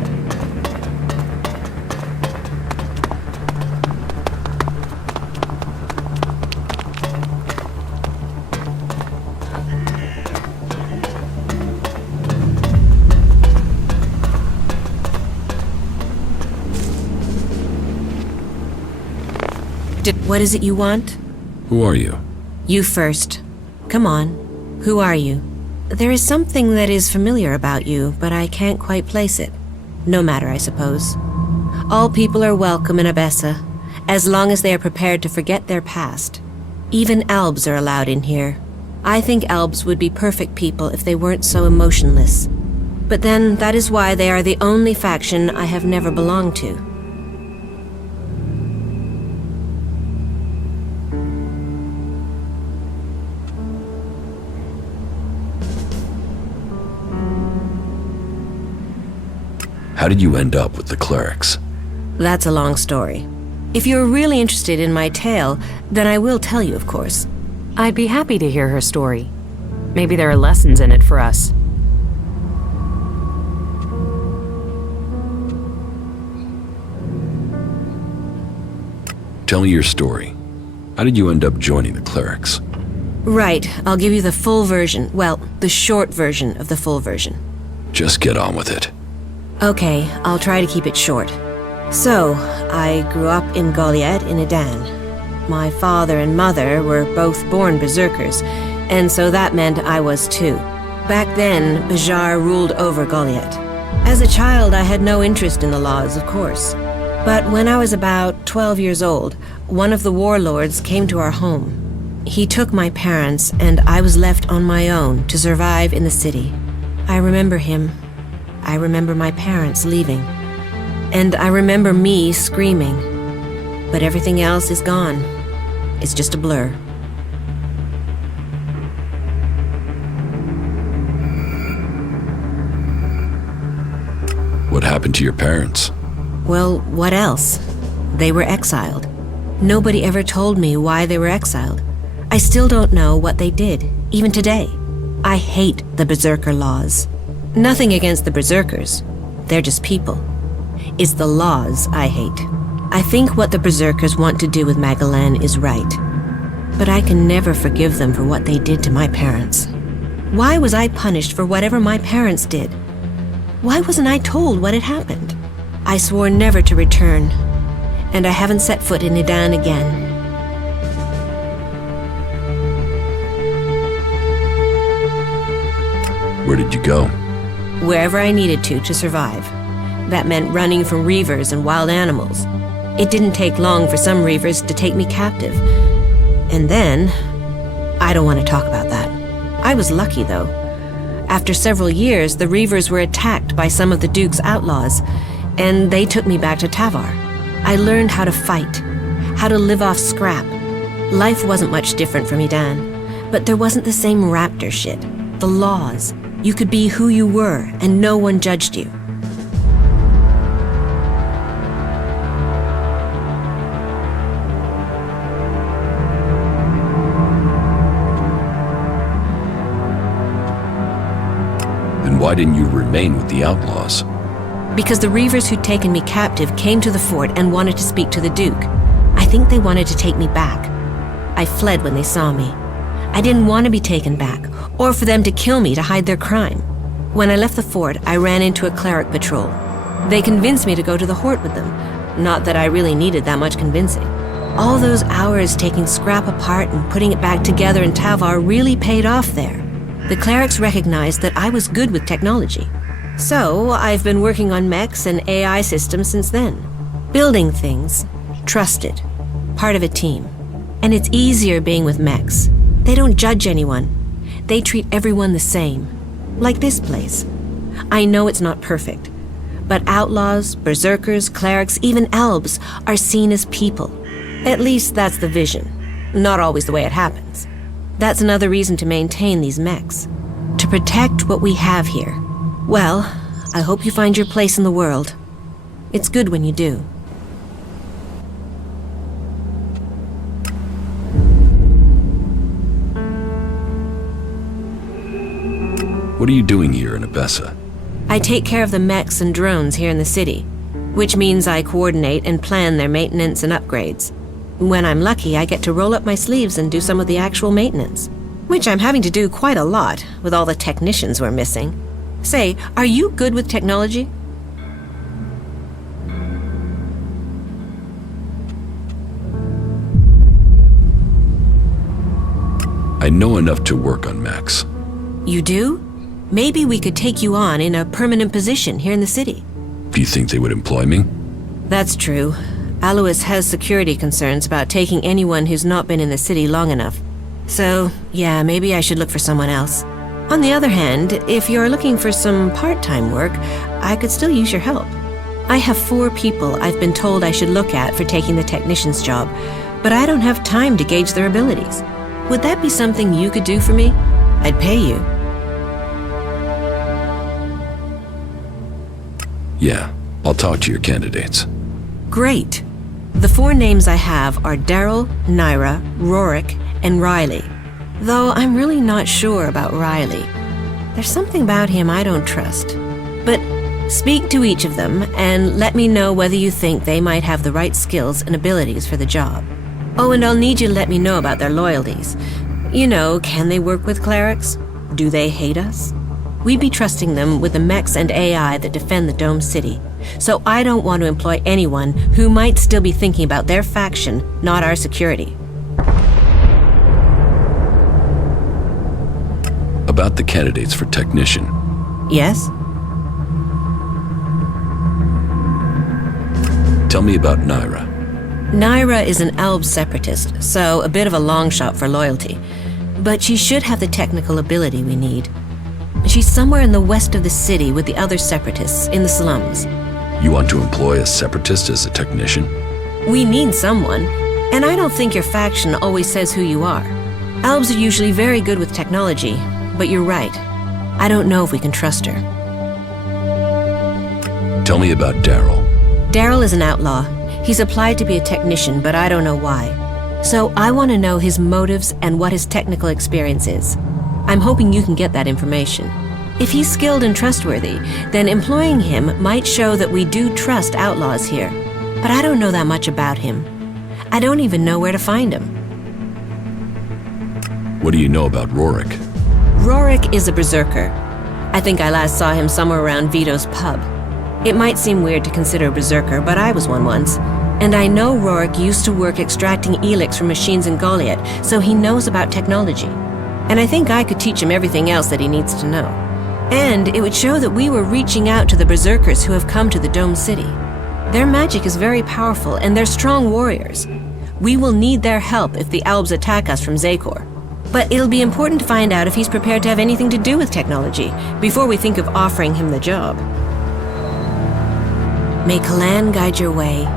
What is it you want? Who are you? You first. Come on. Who are you? There is something that is familiar about you, but I can't quite place it. No matter, I suppose. All people are welcome in Abessa, as long as they are prepared to forget their past. Even Albs are allowed in here. I think Albs would be perfect people if they weren't so emotionless. But then, that is why they are the only faction I have never belonged to. How did you end up with the Clerics? That's a long story. If you're really interested in my tale, then I will tell you, of course. I'd be happy to hear her story. Maybe there are lessons in it for us. Tell me your story. How did you end up joining the Clerics? Right, I'll give you the full version. Well, the short version of the full version. Just get on with it. Okay, I'll try to keep it short. So, I grew up in Goliad in Edan. My father and mother were both born berserkers, and so that meant I was too. Back then, Bajar ruled over Goliad. As a child, I had no interest in the laws, of course. But when I was about 12 years old, one of the warlords came to our home. He took my parents, and I was left on my own to survive in the city. I remember him. I remember my parents leaving. And I remember me screaming. But everything else is gone. It's just a blur. What happened to your parents? Well, what else? They were exiled. Nobody ever told me why they were exiled. I still don't know what they did, even today. I hate the Berserker laws. Nothing against the Berserkers. They're just people. It's the laws I hate. I think what the Berserkers want to do with Magalan is right. But I can never forgive them for what they did to my parents. Why was I punished for whatever my parents did? Why wasn't I told what had happened? I swore never to return, and I haven't set foot in Idan again. Where did you go? Wherever I needed to survive. That meant running from reavers and wild animals. It didn't take long for some reavers to take me captive. And then, I don't want to talk about that. I was lucky, though. After several years, the reavers were attacked by some of the Duke's outlaws, and they took me back to Tavar. I learned how to fight, how to live off scrap. Life wasn't much different from Idan, but there wasn't the same raptor shit. The laws. You could be who you were, and no one judged you. Then why didn't you remain with the outlaws? Because the reavers who'd taken me captive came to the fort and wanted to speak to the Duke. I think they wanted to take me back. I fled when they saw me. I didn't want to be taken back, or for them to kill me to hide their crime. When I left the fort, I ran into a cleric patrol. They convinced me to go to the Hort with them. Not that I really needed that much convincing. All those hours taking scrap apart and putting it back together in Tavar really paid off there. The clerics recognized that I was good with technology. So, I've been working on mechs and AI systems since then. Building things. Trusted. Part of a team. And it's easier being with mechs. They don't judge anyone. They treat everyone the same. Like this place. I know it's not perfect. But outlaws, berserkers, clerics, even elves are seen as people. At least that's the vision. Not always the way it happens. That's another reason to maintain these mechs. To protect what we have here. Well, I hope you find your place in the world. It's good when you do. What are you doing here in Abessa? I take care of the mechs and drones here in the city, which means I coordinate and plan their maintenance and upgrades. When I'm lucky, I get to roll up my sleeves and do some of the actual maintenance, which I'm having to do quite a lot with all the technicians we're missing. Say, are you good with technology? I know enough to work on mechs. You do? Maybe we could take you on in a permanent position here in the city. Do you think they would employ me? That's true. Alois has security concerns about taking anyone who's not been in the city long enough. So, yeah, maybe I should look for someone else. On the other hand, if you're looking for some part-time work, I could still use your help. I have 4 people I've been told I should look at for taking the technician's job, but I don't have time to gauge their abilities. Would that be something you could do for me? I'd pay you. Yeah, I'll talk to your candidates. Great. The 4 names I have are Daryl, Naira, Rorik, and Riley. Though I'm really not sure about Riley. There's something about him I don't trust. But speak to each of them and let me know whether you think they might have the right skills and abilities for the job. Oh, and I'll need you to let me know about their loyalties. You know, can they work with clerics? Do they hate us? We'd be trusting them with the mechs and AI that defend the Dome City. So I don't want to employ anyone who might still be thinking about their faction, not our security. About the candidates for technician. Yes? Tell me about Naira. Naira is an Alb separatist, so a bit of a long shot for loyalty. But she should have the technical ability we need. She's somewhere in the west of the city with the other separatists, in the slums. You want to employ a separatist as a technician? We need someone, and I don't think your faction always says who you are. Albs are usually very good with technology, but you're right. I don't know if we can trust her. Tell me about Daryl. Daryl is an outlaw. He's applied to be a technician, but I don't know why. So I want to know his motives and what his technical experience is. I'm hoping you can get that information. If he's skilled and trustworthy, then employing him might show that we do trust outlaws here. But I don't know that much about him. I don't even know where to find him. What do you know about Rorik? Rorik is a berserker. I think I last saw him somewhere around Vito's pub. It might seem weird to consider a berserker, but I was one once. And I know Rorik used to work extracting Elex from machines in Goliath, so he knows about technology. And I think I could teach him everything else that he needs to know. And it would show that we were reaching out to the berserkers who have come to the Dome City. Their magic is very powerful, and they're strong warriors. We will need their help if the Albs attack us from Zakor. But it'll be important to find out if he's prepared to have anything to do with technology before we think of offering him the job. May Kalan guide your way.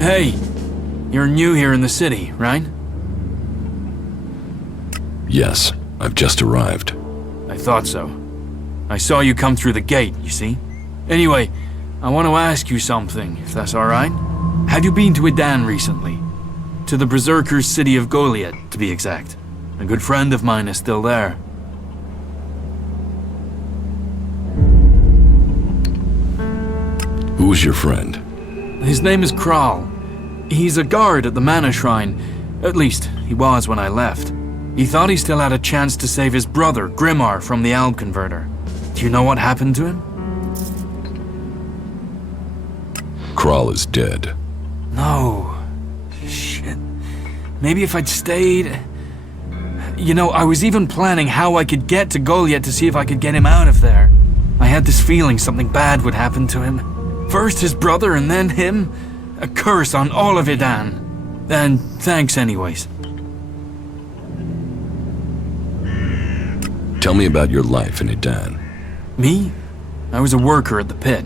Hey, you're new here in the city, right? Yes, I've just arrived. I thought so. I saw you come through the gate, you see? Anyway, I want to ask you something, if that's alright. Have you been to Idan recently? To the Berserker's city of Goliath, to be exact. A good friend of mine is still there. Who's your friend? His name is Kral. He's a guard at the Mana Shrine. At least, he was when I left. He thought he still had a chance to save his brother, Grimar, from the Alb Converter. Do you know what happened to him? Kral is dead. No. Shit. Maybe if I'd stayed... You know, I was even planning how I could get to Goliath to see if I could get him out of there. I had this feeling something bad would happen to him. First his brother and then him. A curse on all of Idan. And thanks anyways. Tell me about your life in Idan. Me? I was a worker at the pit.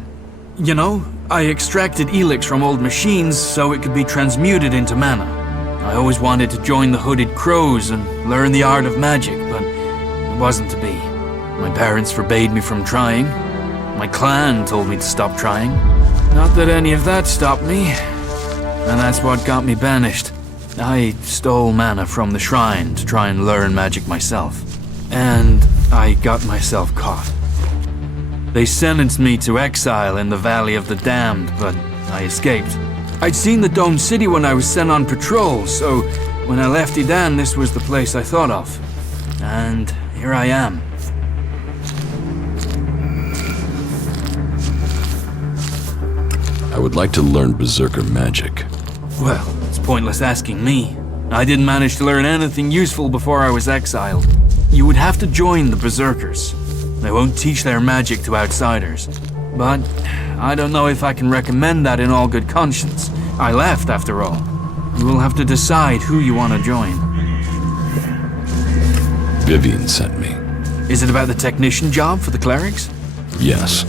You know, I extracted Elex from old machines so it could be transmuted into mana. I always wanted to join the Hooded Crows and learn the art of magic, but it wasn't to be. My parents forbade me from trying. My clan told me to stop trying. Not that any of that stopped me. And that's what got me banished. I stole mana from the shrine to try and learn magic myself. And I got myself caught. They sentenced me to exile in the Valley of the Damned, but I escaped. I'd seen the Dome City when I was sent on patrol, so when I left Idan, this was the place I thought of. And here I am. I would like to learn Berserker magic. Well, it's pointless asking me. I didn't manage to learn anything useful before I was exiled. You would have to join the Berserkers. They won't teach their magic to outsiders. But I don't know if I can recommend that in all good conscience. I left, after all. You will have to decide who you want to join. Vivian sent me. Is it about the technician job for the Clerics? Yes.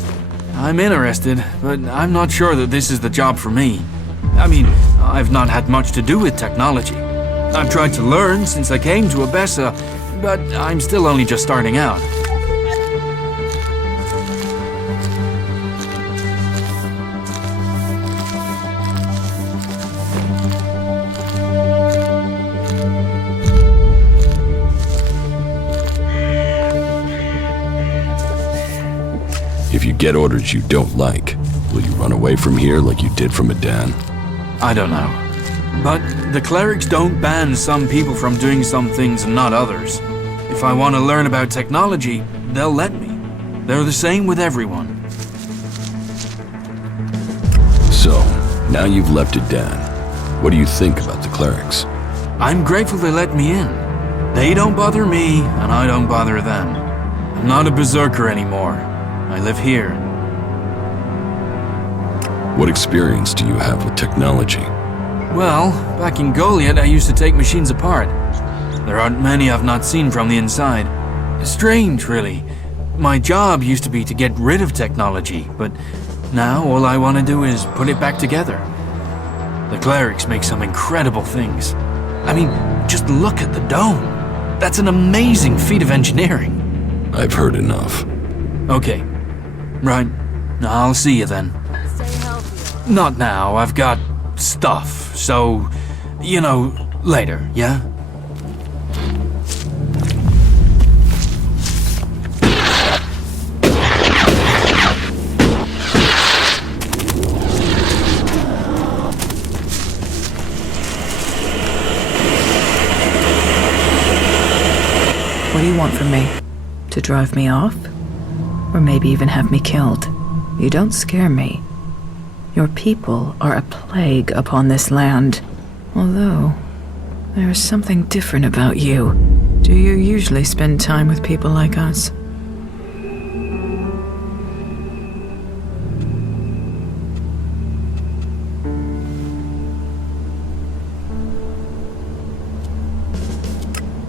I'm interested, but I'm not sure that this is the job for me. I mean, I've not had much to do with technology. I've tried to learn since I came to Abessa, but I'm still only just starting out. If you get orders you don't like, will you run away from here like you did from Idan? I don't know. But the Clerics don't ban some people from doing some things and not others. If I want to learn about technology, they'll let me. They're the same with everyone. So, now you've left Idan. What do you think about the Clerics? I'm grateful they let me in. They don't bother me, and I don't bother them. I'm not a berserker anymore. I live here. What experience do you have with technology? Well, back in Goliath, I used to take machines apart. There aren't many I've not seen from the inside. Strange, really. My job used to be to get rid of technology, but now all I want to do is put it back together. The Clerics make some incredible things. I mean, just look at the dome. That's an amazing feat of engineering. I've heard enough. Okay. Right. I'll see you then. Not now. I've got stuff. So, you know, later, yeah? What do you want from me? To drive me off? Or maybe even have me killed? You don't scare me. Your people are a plague upon this land. Although, there is something different about you. Do you usually spend time with people like us?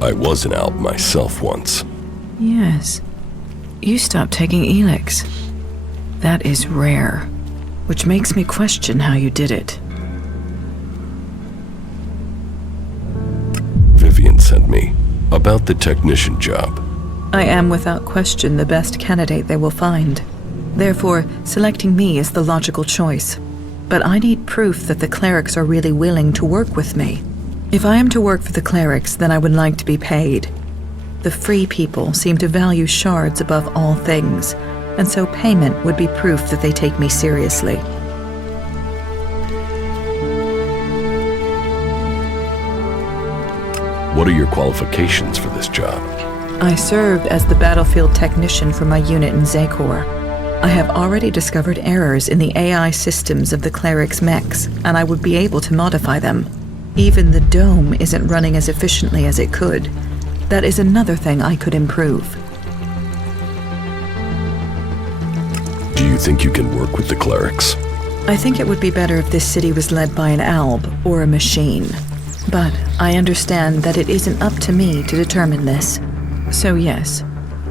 I was an Alp myself once. Yes. You stopped taking Elex. That is rare, which makes me question how you did it. sent me about the technician job. I am without question the best candidate they will find. Therefore, selecting me is the logical choice. But I need proof that the clerics are really willing to work with me. If I am to work for the clerics, then I would like to be paid. The free people seem to value shards above all things, and so payment would be proof that they take me seriously. What are your qualifications for this job? I served as the battlefield technician for my unit in Zakor. I have already discovered errors in the AI systems of the clerics' mechs, and I would be able to modify them. Even the dome isn't running as efficiently as it could. That is another thing I could improve. Do you think you can work with the clerics? I think it would be better if this city was led by an alb or a machine. But I understand that it isn't up to me to determine this. So yes,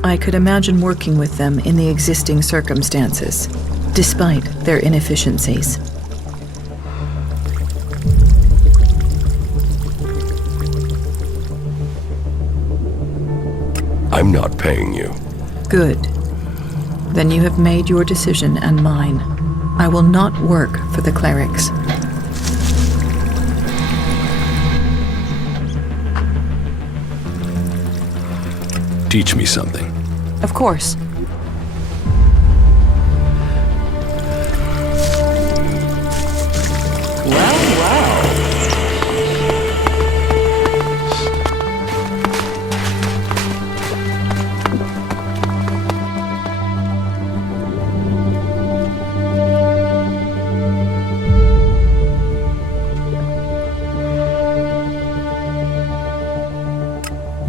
I could imagine working with them in the existing circumstances, despite their inefficiencies. I'm not paying you. Good. Then you have made your decision and mine. I will not work for the clerics. Teach me something. Of course.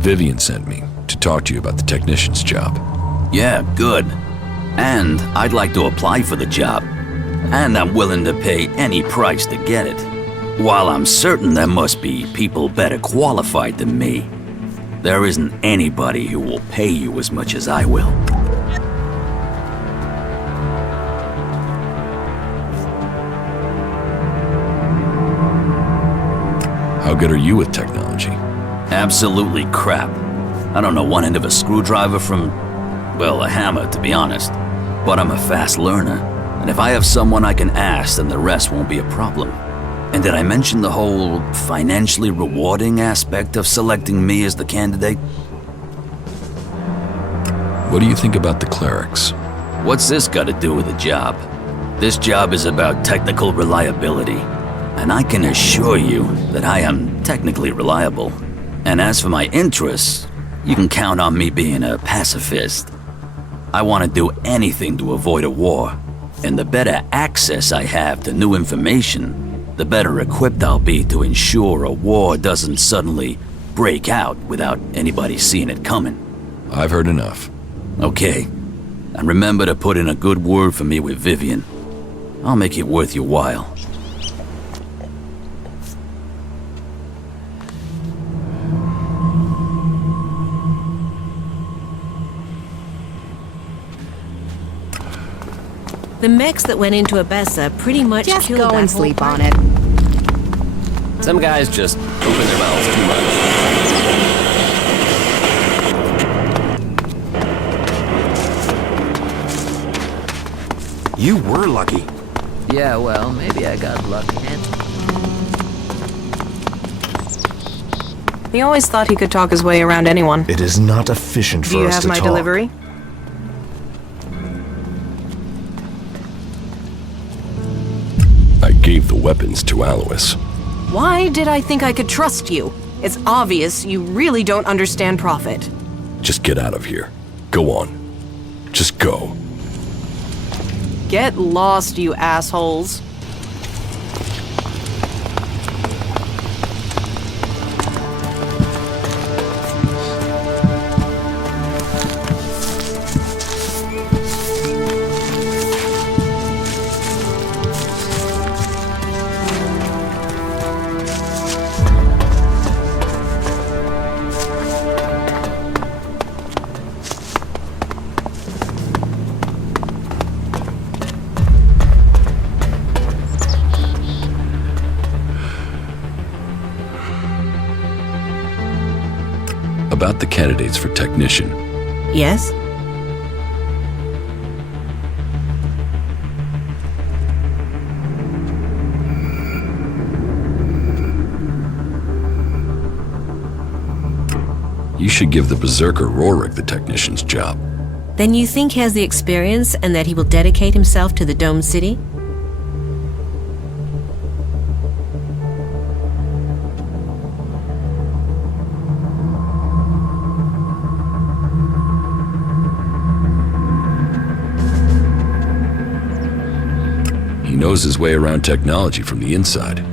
Vivian sent me to talk to you about the technician's job. Yeah, good. And I'd like to apply for the job. And I'm willing to pay any price to get it. While I'm certain there must be people better qualified than me, there isn't anybody who will pay you as much as I will. How good are you with technology? Absolutely crap. I don't know one end of a screwdriver from, well, a hammer, to be honest. But I'm a fast learner, and if I have someone I can ask, then the rest won't be a problem. And did I mention the whole financially rewarding aspect of selecting me as the candidate? What do you think about the clerics? What's this got to do with the job? This job is about technical reliability, and I can assure you that I am technically reliable. And as for my interests, you can count on me being a pacifist. I want to do anything to avoid a war, and the better access I have to new information, the better equipped I'll be to ensure a war doesn't suddenly break out without anybody seeing it coming. I've heard enough. Okay, and remember to put in a good word for me with Vivian. I'll make it worth your while. The mechs that went into Abessa pretty much Just killed go that and whole sleep on party. it. Some guys just open their mouths too much. You were lucky. Yeah, well, maybe I got lucky. He always thought he could talk his way around anyone. It is not efficient Do for you us have to my talk. delivery? I gave the weapons to Alois. Why did I think I could trust you? It's obvious you really don't understand profit. Just get out of here. Go on. Just go. Get lost, you assholes. about the candidates for technician. Yes? You should give the berserker Rorik the technician's job. Then you think he has the experience and that he will dedicate himself to the Dome City? He knows his way around technology from the inside.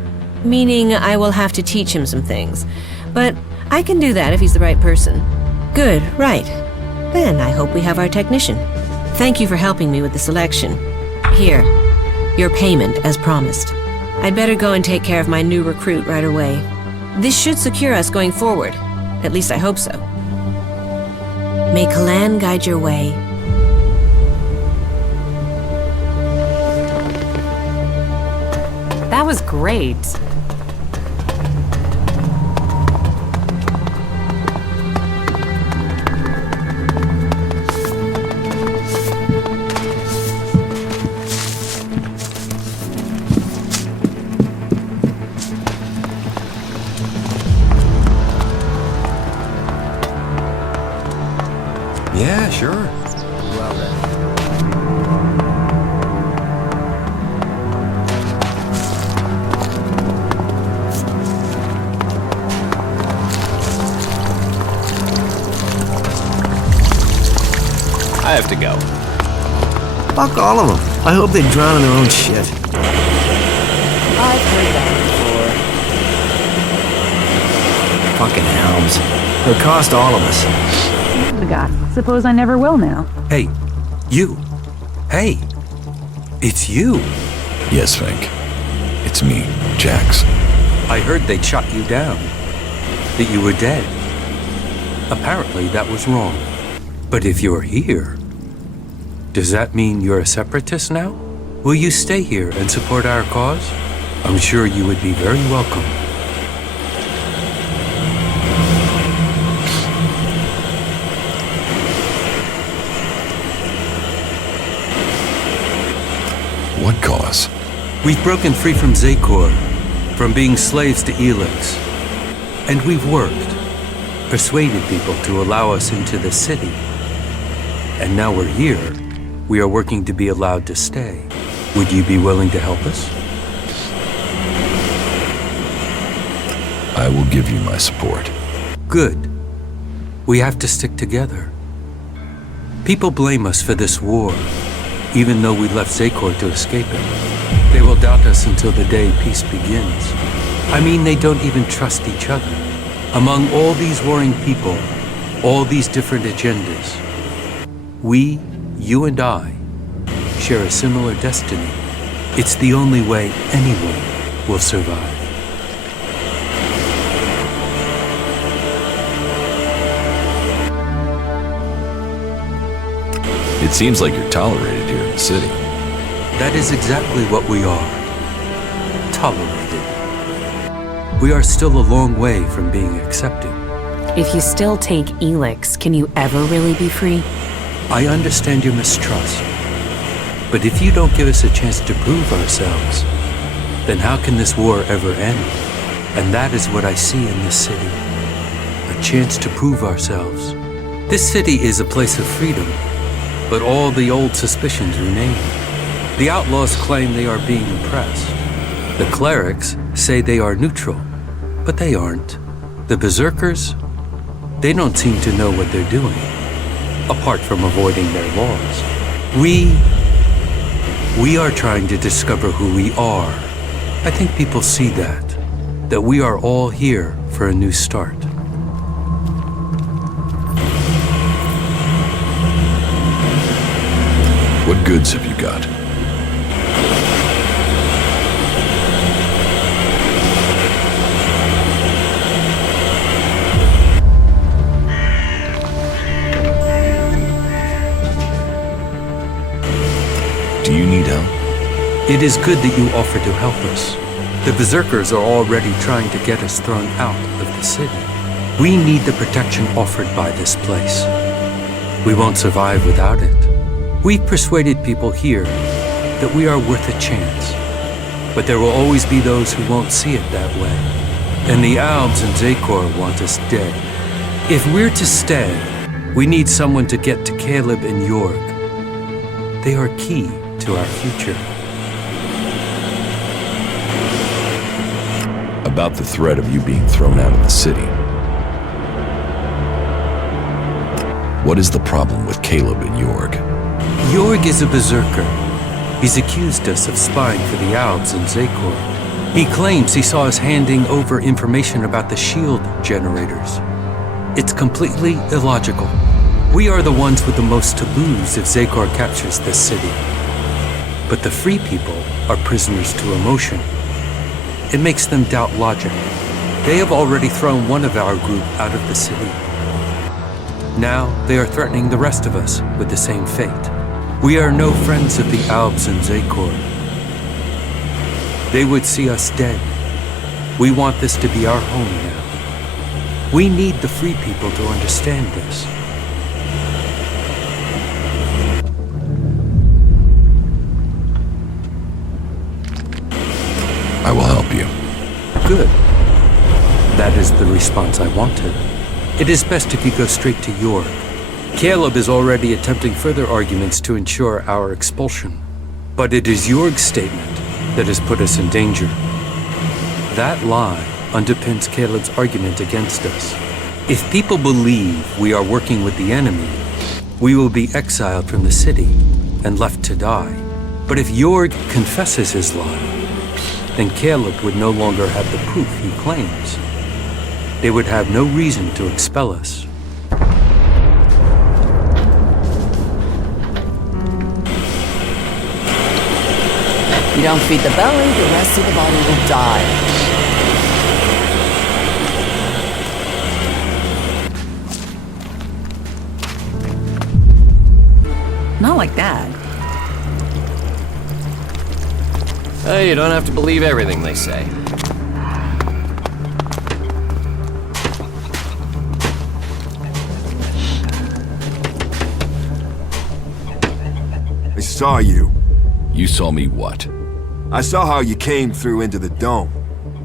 Meaning I will have to teach him some things. But I can do that if he's the right person. Good, right. Then I hope we have our technician. Thank you for helping me with the selection. Here, your payment as promised. I'd better go and take care of my new recruit right away. This should secure us going forward. At least I hope so. May Kalan guide your way. That was great. Yeah, sure. Well then. I have to go. Fuck all of them. I hope they drown in their own shit. I've heard that Fucking hounds. They'll cost all of us. God, suppose I never will now. Hey, you. Hey, it's you. Yes, Fink. It's me, Jax. I heard they'd shot you down. That you were dead. Apparently that was wrong. But if you're here, does that mean you're a separatist now? Will you stay here and support our cause? I'm sure you would be very welcome. What cause? We've broken free from Zakor, from being slaves to Elex. And we've worked, persuaded people to allow us into the city. And now we're here, we are working to be allowed to stay. Would you be willing to help us? I will give you my support. Good. We have to stick together. People blame us for this war, even though we left Zakor to escape it. They will doubt us until the day peace begins. I mean, they don't even trust each other. Among all these warring people, all these different agendas, we, you and I, share a similar destiny. It's the only way anyone will survive. It seems like you're tolerated here in the city. That is exactly what we are. Tolerated. We are still a long way from being accepted. If you still take Elex, can you ever really be free? I understand your mistrust. But if you don't give us a chance to prove ourselves, then how can this war ever end? And that is what I see in this city. A chance to prove ourselves. This city is a place of freedom, but all the old suspicions remain. The outlaws claim they are being oppressed. The clerics say they are neutral, but they aren't. The berserkers, they don't seem to know what they're doing, apart from avoiding their laws. We are trying to discover who we are. I think people see that we are all here for a new start. What goods have you got? Do you need help? It is good that you offer to help us. The berserkers are already trying to get us thrown out of the city. We need the protection offered by this place. We won't survive without it. We've persuaded people here that we are worth a chance. But there will always be those who won't see it that way. And the Albs and Zakor want us dead. If we're to stay, we need someone to get to Caleb and York. They are key to our future. About the threat of you being thrown out of the city. What is the problem with Caleb and York? York is a berserker. He's accused us of spying for the Albs and Zakor. He claims he saw us handing over information about the shield generators. It's completely illogical. We are the ones with the most to lose if Zakor captures this city. But the free people are prisoners to emotion. It makes them doubt logic. They have already thrown one of our group out of the city. Now they are threatening the rest of us with the same fate. We are no friends of the Albs and Zakor. They would see us dead. We want this to be our home now. We need the free people to understand this. I will help you. Good. That is the response I wanted. It is best if you go straight to York. Caleb is already attempting further arguments to ensure our expulsion. But it is York's statement that has put us in danger. That lie underpins Caleb's argument against us. If people believe we are working with the enemy, we will be exiled from the city and left to die. But if York confesses his lie, then Caleb would no longer have the proof he claims. They would have no reason to expel us. You don't feed the belly, the rest of the body will die. Not like that. Hey, you don't have to believe everything they say. I saw you. You saw me what? I saw how you came through into the dome.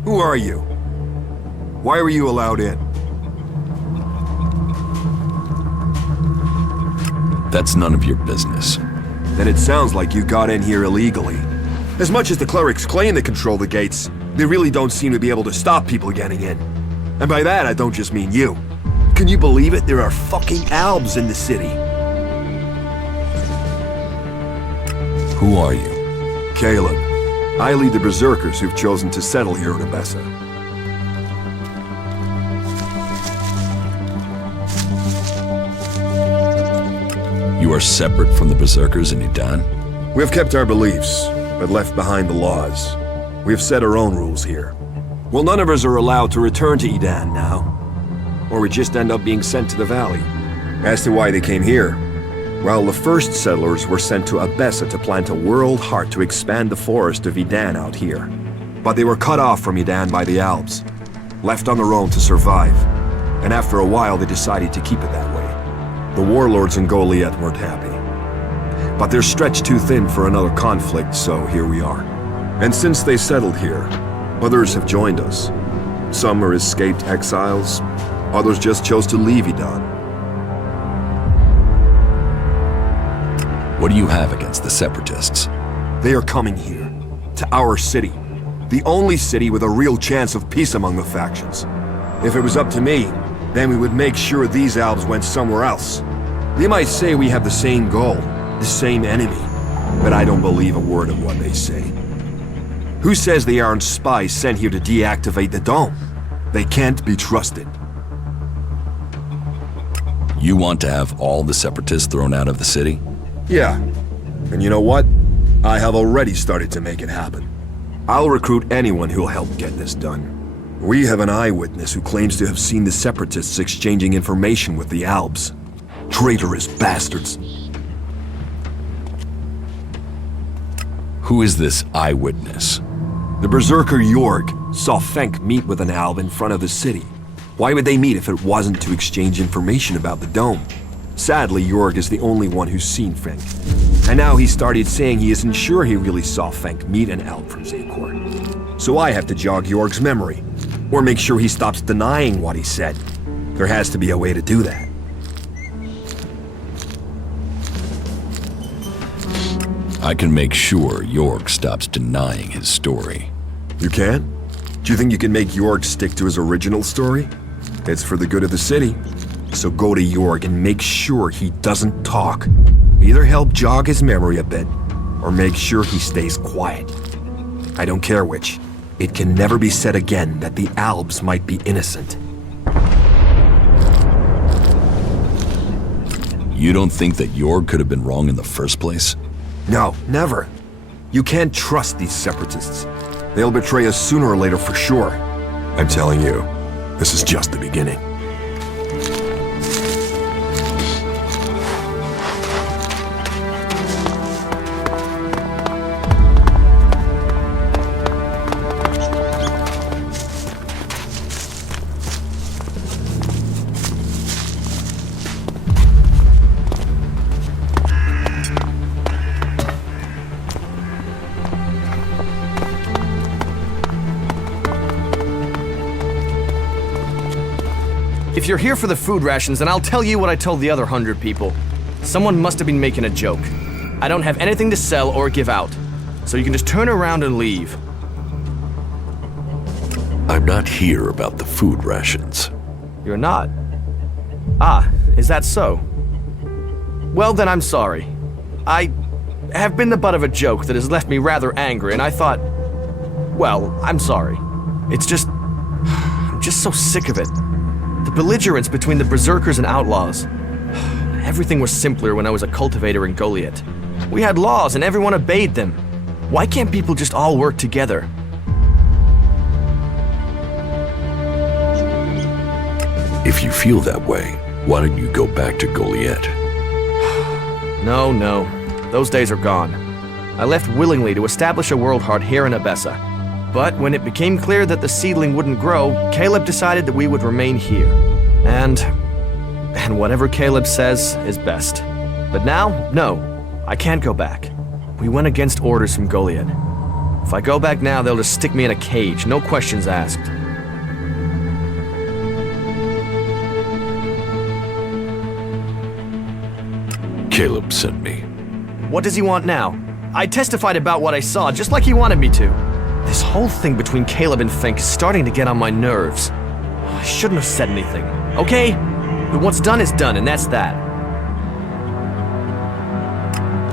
Who are you? Why were you allowed in? That's none of your business. Then it sounds like you got in here illegally. As much as the clerics claim they control the gates, they really don't seem to be able to stop people getting in. And by that, I don't just mean you. Can you believe it? There are fucking Albs in the city. Who are you? Caleb. I lead the berserkers who've chosen to settle here in Abessa. You are separate from the berserkers in Idan? We have kept our beliefs, but left behind the laws. We have set our own rules here. Well, none of us are allowed to return to Idan now. Or we just end up being sent to the valley. As to why they came here, well, the first settlers were sent to Abessa to plant a world heart to expand the forest of Idan out here. But they were cut off from Idan by the Albs, left on their own to survive. And after a while, they decided to keep it that way. The warlords in Goliath weren't happy. But they're stretched too thin for another conflict, so here we are. And since they settled here, others have joined us. Some are escaped exiles, others just chose to leave Idan. What do you have against the Separatists? They are coming here, to our city. The only city with a real chance of peace among the factions. If it was up to me, then we would make sure these Albs went somewhere else. They might say we have the same goal, the same enemy, but I don't believe a word of what they say. Who says they aren't spies sent here to deactivate the dome? They can't be trusted. You want to have all the Separatists thrown out of the city? Yeah. And you know what? I have already started to make it happen. I'll recruit anyone who'll help get this done. We have an eyewitness who claims to have seen the Separatists exchanging information with the Albs. Traitorous bastards. Who is this eyewitness? The berserker York saw Fenk meet with an Alb in front of the city. Why would they meet if it wasn't to exchange information about the dome? Sadly, Jorg is the only one who's seen Fenk. And now he started saying he isn't sure he really saw Fenk meet an elf from Zakor. So I have to jog Jorg's memory, or make sure he stops denying what he said. There has to be a way to do that. I can make sure Jorg stops denying his story. You can? Do you think you can make Jorg stick to his original story? It's for the good of the city. So go to Jorg and make sure he doesn't talk. Either help jog his memory a bit, or make sure he stays quiet. I don't care which. It can never be said again that the Albs might be innocent. You don't think that Jorg could have been wrong in the first place? No, never. You can't trust these separatists. They'll betray us sooner or later for sure. I'm telling you, this is just the beginning. If you're here for the food rations, then I'll tell you what I told the other 100 people. Someone must have been making a joke. I don't have anything to sell or give out, so you can just turn around and leave. I'm not here about the food rations. You're not? Ah, is that so? Well then, I'm sorry. I have been the butt of a joke that has left me rather angry, and I thought... Well, I'm sorry. It's just... I'm just so sick of it. The belligerence between the berserkers and outlaws. Everything was simpler when I was a cultivator in Goliath. We had laws and everyone obeyed them. Why can't people just all work together? If you feel that way, why don't you go back to Goliath? No. Those days are gone. I left willingly to establish a world heart here in Abessa. But when it became clear that the seedling wouldn't grow, Caleb decided that we would remain here. And whatever Caleb says is best. But now, no, I can't go back. We went against orders from Goliath. If I go back now, they'll just stick me in a cage, no questions asked. Caleb sent me. What does he want now? I testified about what I saw, just like he wanted me to. This whole thing between Caleb and Fink is starting to get on my nerves. I shouldn't have said anything, okay? But what's done is done, and that's that.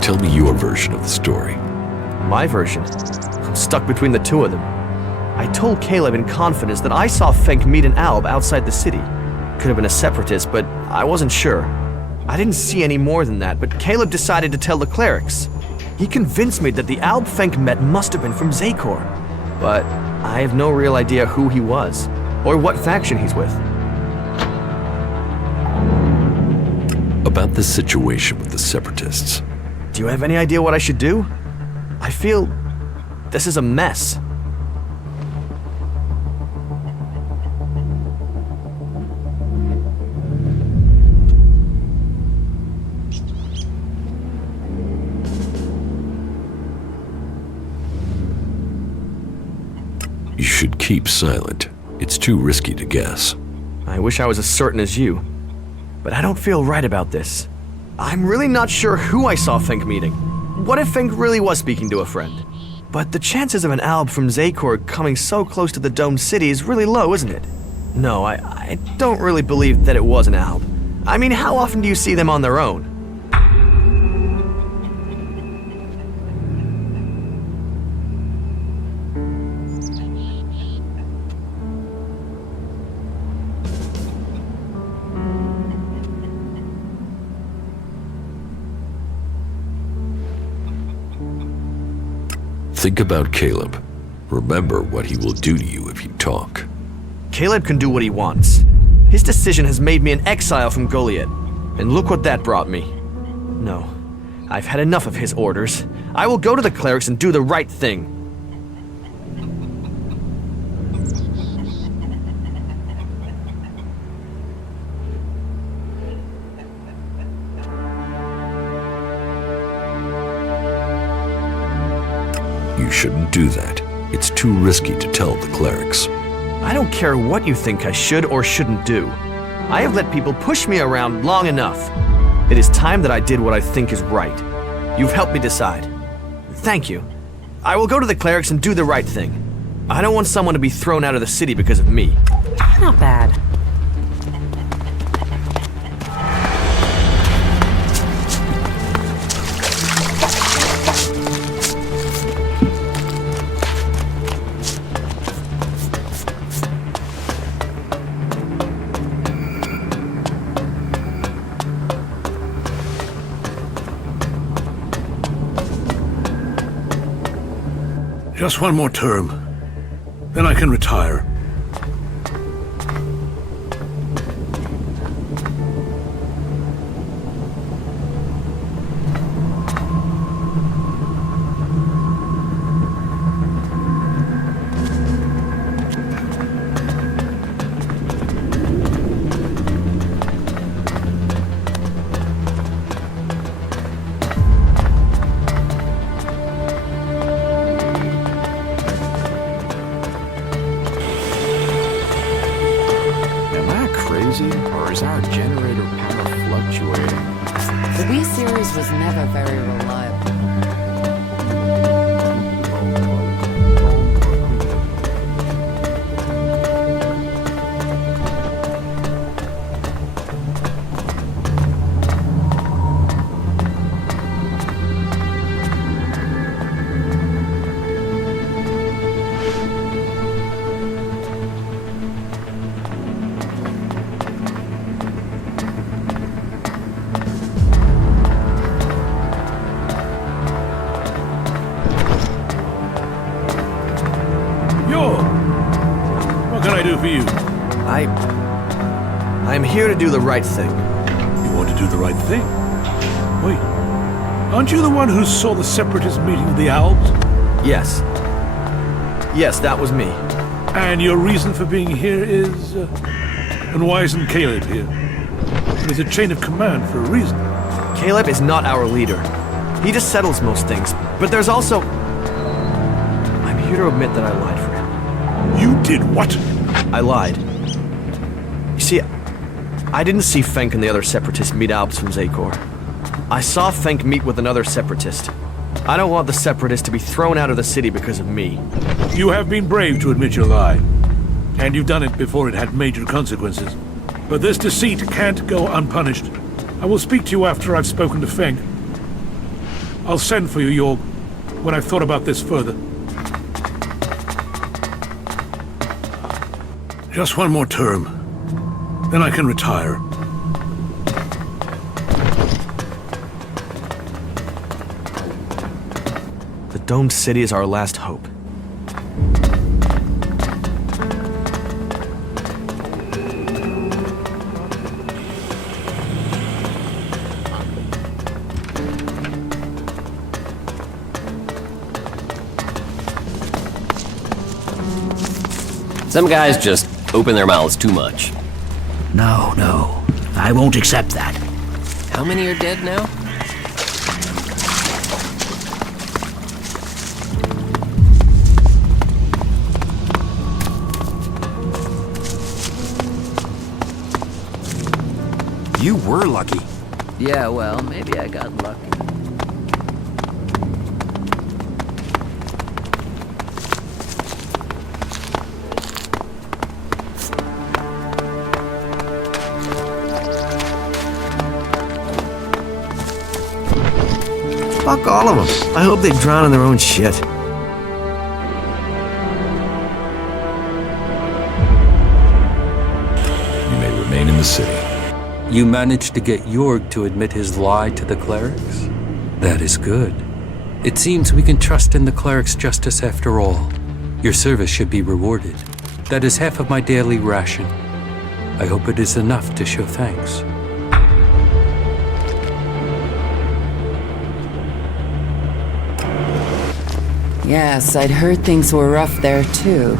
Tell me your version of the story. My version? I'm stuck between the two of them. I told Caleb in confidence that I saw Fink meet an Alb outside the city. Could have been a separatist, but I wasn't sure. I didn't see any more than that, but Caleb decided to tell the Clerics. He convinced me that the Alb Fink met must have been from Zakor. But I have no real idea who he was, or what faction he's with. About this situation with the Separatists. Do you have any idea what I should do? I feel this is a mess. You should keep silent. It's too risky to guess. I wish I was as certain as you, but I don't feel right about this. I'm really not sure who I saw Fink meeting. What if Fink really was speaking to a friend? But the chances of an Alb from Zakor coming so close to the domed city is really low, isn't it? No, I don't really believe that it was an Alb. I mean, how often do you see them on their own? Think about Caleb. Remember what he will do to you if you talk. Caleb can do what he wants. His decision has made me an exile from Goliath. And look what that brought me. No, I've had enough of his orders. I will go to the Clerics and do the right thing. You shouldn't do that. It's too risky to tell the clerics. I don't care what you think I should or shouldn't do. I have let people push me around long enough. It is time that I did what I think is right. You've helped me decide. Thank you. I will go to the clerics and do the right thing. I don't want someone to be thrown out of the city because of me. Not bad. Just one more term. Then I can retire. Or is our generator power fluctuating? The B series was never very reliable. I'm here to do the right thing. You want to do the right thing? Wait, aren't you the one who saw the Separatist meeting of the Alps? Yes. Yes, that was me. And your reason for being here is... and why isn't Caleb here? There's a chain of command for a reason. Caleb is not our leader. He just settles most things. But there's also... I'm here to admit that I lied for him. You did what? I lied. You see, I didn't see Fenk and the other Separatists meet Alps from Zakor. I saw Fenk meet with another Separatist. I don't want the Separatists to be thrown out of the city because of me. You have been brave to admit your lie. And you've done it before it had major consequences. But this deceit can't go unpunished. I will speak to you after I've spoken to Fenk. I'll send for you, Jorg, when I've thought about this further. Just one more term. Then I can retire. The domed city is our last hope. Some guys just open their mouths too much. No, I won't accept that. How many are dead now? You were lucky. Yeah, well, maybe I got lucky. Fuck all of them. I hope they drown in their own shit. You may remain in the city. You managed to get Jorg to admit his lie to the clerics? That is good. It seems we can trust in the clerics' justice after all. Your service should be rewarded. That is half of my daily ration. I hope it is enough to show thanks. Yes, I'd heard things were rough there too.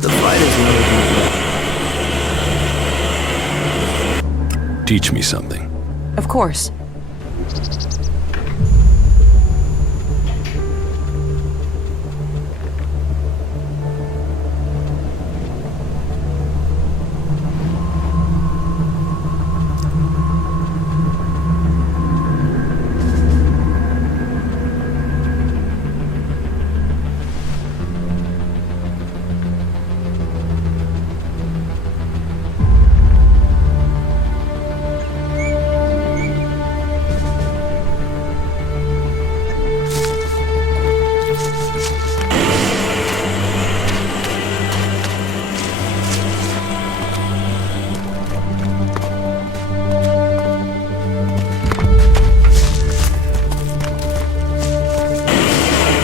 The fight is really Teach me something. Of course.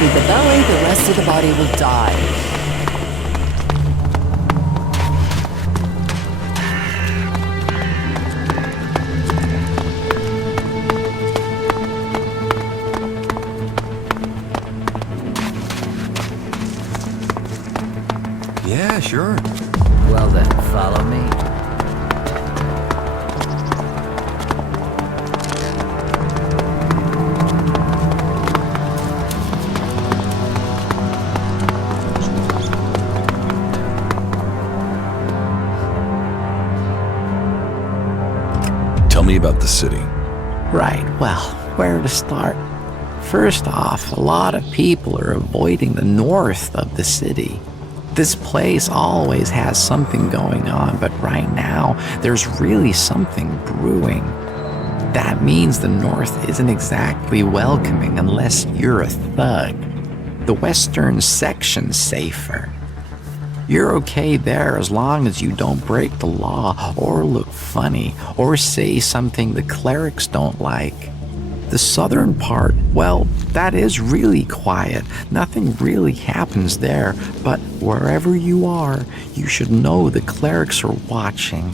feed the belly, the rest of the body will die. Yeah, sure. Well then, follow me. Tell me about the city. Right, well, where to start? First off, a lot of people are avoiding the north of the city. This place always has something going on, but right now, there's really something brewing. That means the north isn't exactly welcoming unless you're a thug. The western section's safer. You're okay there as long as you don't break the law or look funny or say something the clerics don't like. The southern part, well, that is really quiet. Nothing really happens there, but wherever you are, you should know the clerics are watching.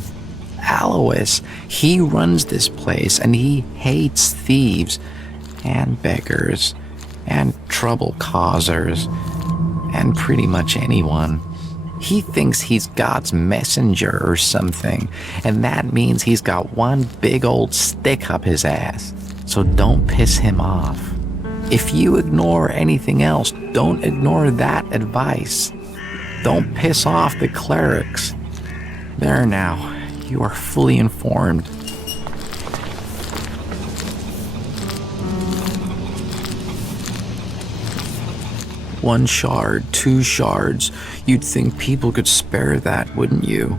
Alois, he runs this place and he hates thieves and beggars and trouble causers and pretty much anyone. He thinks he's God's messenger or something, and that means he's got one big old stick up his ass. So don't piss him off. If you ignore anything else, don't ignore that advice. Don't piss off the clerics. There now, you are fully informed. One shard, 2 shards. You'd think people could spare that, wouldn't you?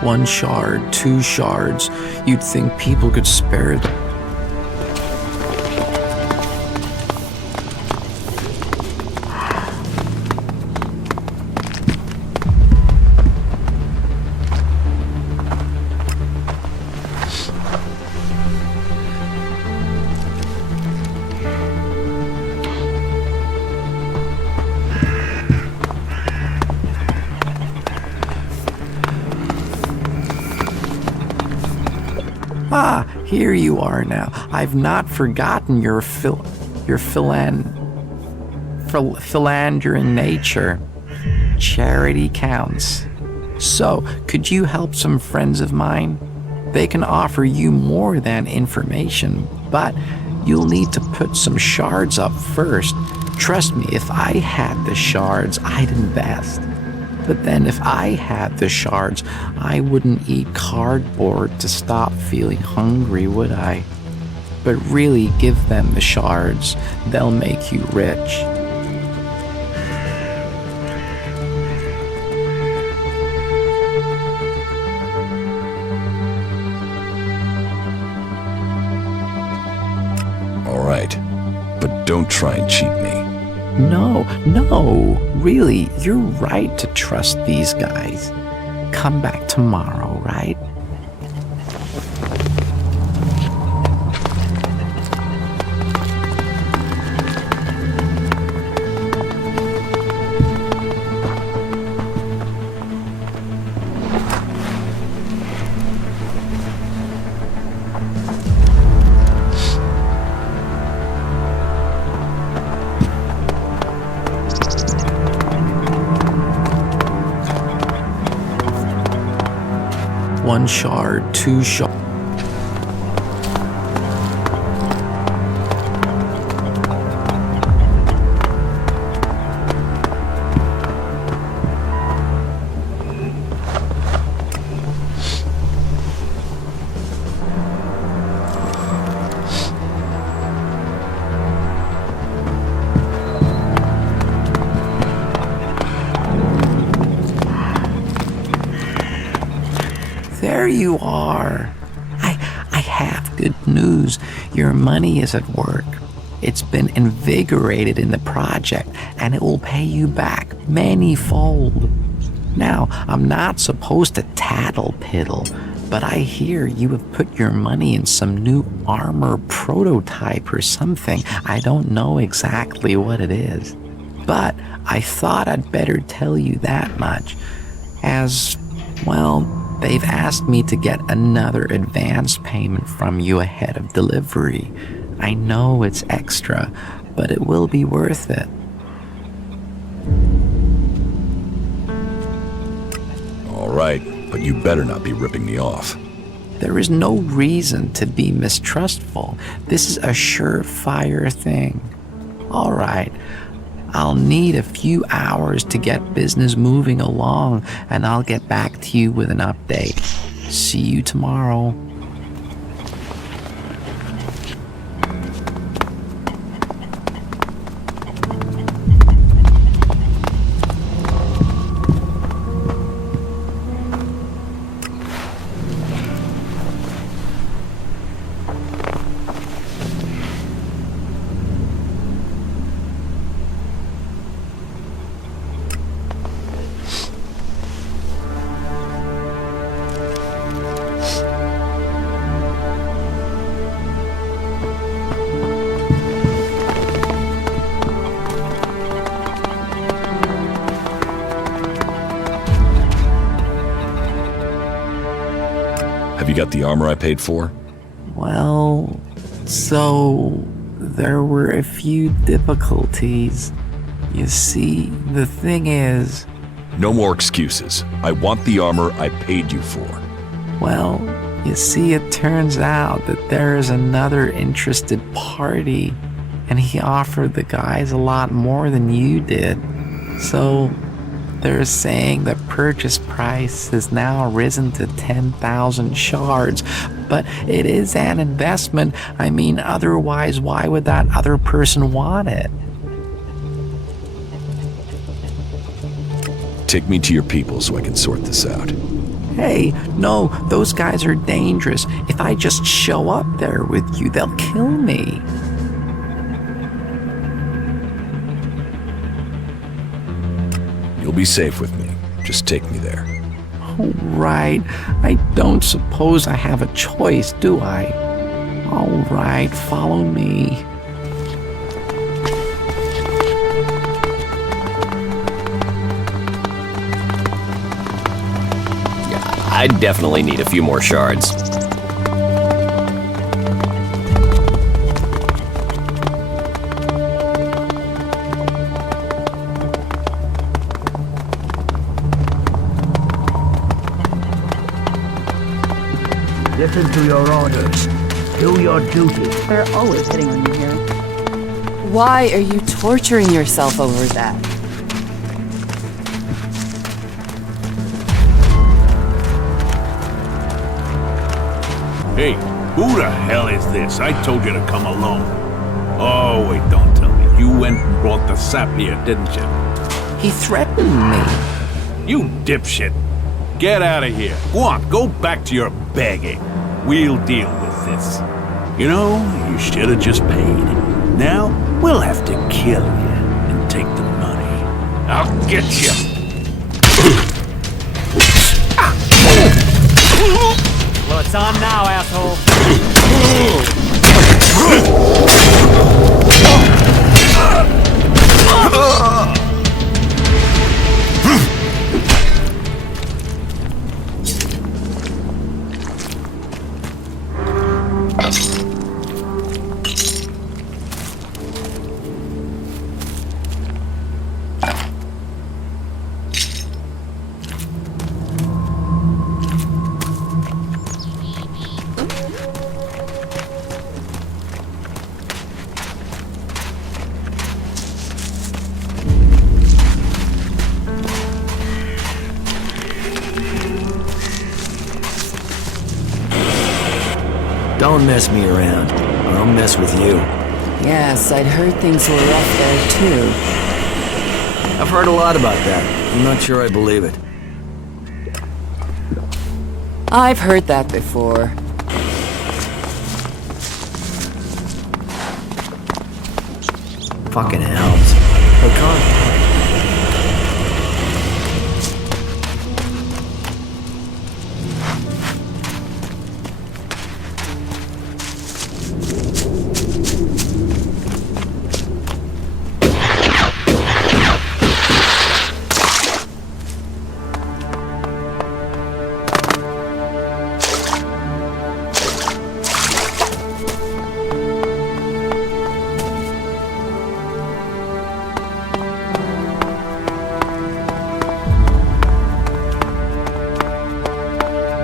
One shard, 2 shards. You'd think people could spare them. Ah, here you are now. I've not forgotten your philandering nature. Charity counts. So, could you help some friends of mine? They can offer you more than information, but you'll need to put some shards up first. Trust me, if I had the shards, I'd invest. But then if I had the shards, I wouldn't eat cardboard to stop feeling hungry, would I? But really, give them the shards. They'll make you rich. All right, but don't try and cheat me. No, really, you're right to trust these guys. Come back tomorrow, right? One shard, 2 shards. there you are. I have good news. Your money is at work. It's been invigorated in the project, and it will pay you back many-fold. Now, I'm not supposed to tattle-piddle, but I hear you have put your money in some new armor prototype or something. I don't know exactly what it is, but I thought I'd better tell you that much, as, well, they've asked me to get another advance payment from you ahead of delivery. I know it's extra, but it will be worth it. All right, but you better not be ripping me off. There is no reason to be mistrustful. This is a surefire thing. All right, I'll need a few hours to get business moving along, and I'll get back to you with an update. See you tomorrow. Have you got the armor I paid for? Well, so there were a few difficulties. You see, the thing is... No more excuses. I want the armor I paid you for. Well, you see, it turns out that there is another interested party, and he offered the guys a lot more than you did. So they're saying the purchase price has now risen to 10,000 shards, but it is an investment. I mean, otherwise, why would that other person want it? Take me to your people so I can sort this out. Hey, no, those guys are dangerous. If I just show up there with you, they'll kill me. You'll be safe with me. Just take me there. All right. I don't suppose I have a choice, do I? All right, follow me. I definitely need a few more shards. Listen to your orders. Do your duty. They're always hitting on you here. Why are you torturing yourself over that? Hey, who the hell is this? I told you to come alone. Oh, wait, don't tell me. You went and brought the sap here, didn't you? He threatened me. You dipshit. Get out of here. Go on, go back to your begging. We'll deal with this. You know, you should have just paid. Now, we'll have to kill you and take the money. I'll get you. Well, it's on now, asshole. Don't mess me around, or I'll mess with you. Yes, I'd heard things were rough there too. I've heard a lot about that. I'm not sure I believe it. I've heard that before. Fucking elves. Hey, Con.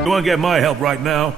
You won't get my help right now.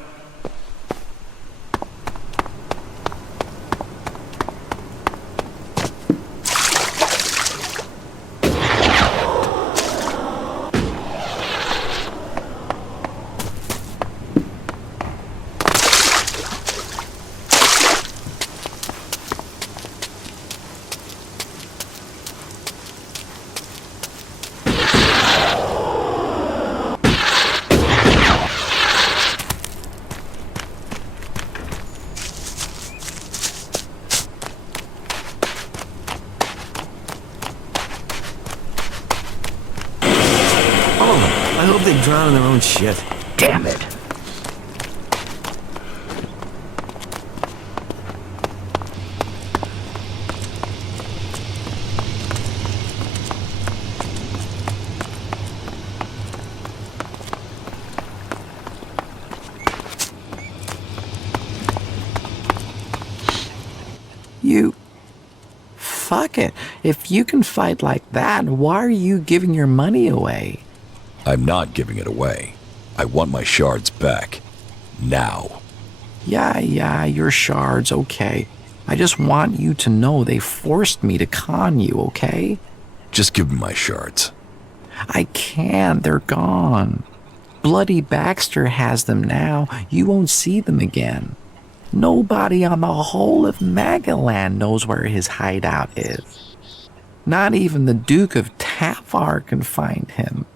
I hope they drown in their own shit. Damn it. You... Fuck it. If you can fight like that, why are you giving your money away? I'm not giving it away. I want my shards back. Now. Yeah, your shards, okay. I just want you to know they forced me to con you, okay? Just give me my shards. I can't, they're gone. Bloody Baxter has them now. You won't see them again. Nobody on the whole of Magalan knows where his hideout is. Not even the Duke of Tafar can find him.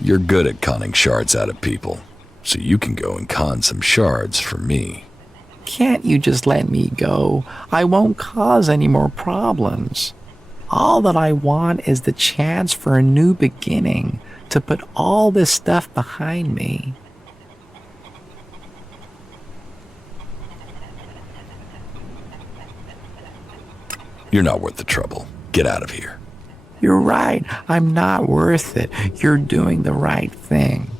You're good at conning shards out of people, so you can go and con some shards for me. Can't you just let me go? I won't cause any more problems. All that I want is the chance for a new beginning, to put all this stuff behind me. You're not worth the trouble. Get out of here. You're right. I'm not worth it. You're doing the right thing.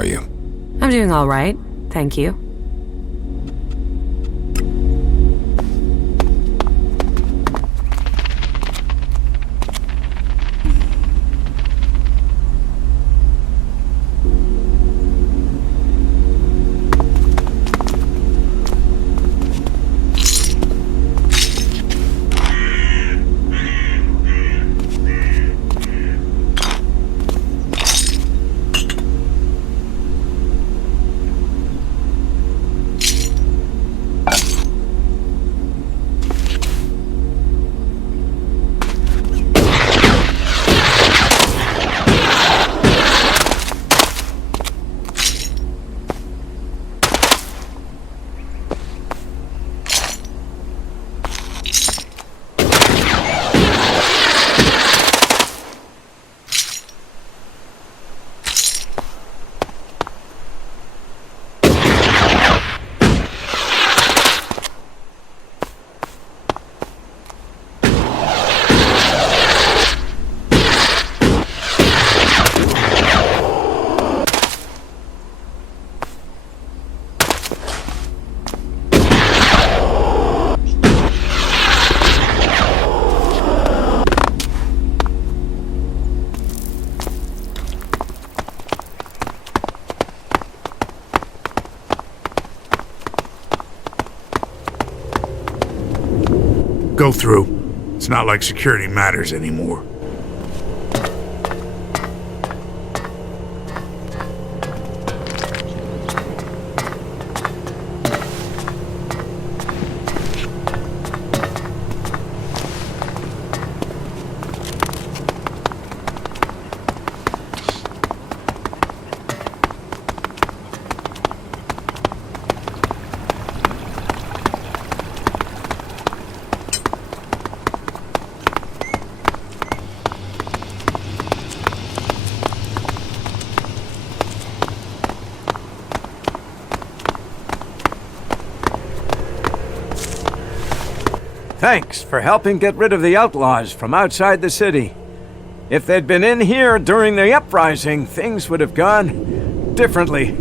are you? I'm doing all right, thank you. Go through. It's not like security matters anymore. Thanks for helping get rid of the outlaws from outside the city. If they'd been in here during the uprising, things would have gone differently.